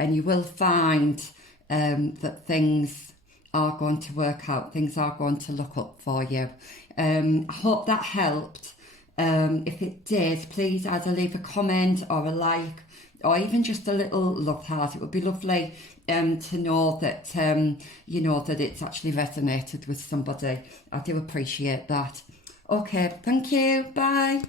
you will find that things are going to work out, things are going to look up for you. I hope that helped. If it did, please either leave a comment or a like, or even just a little love heart. It would be lovely to know that that it's actually resonated with somebody. I do appreciate that. Okay, thank you. Bye.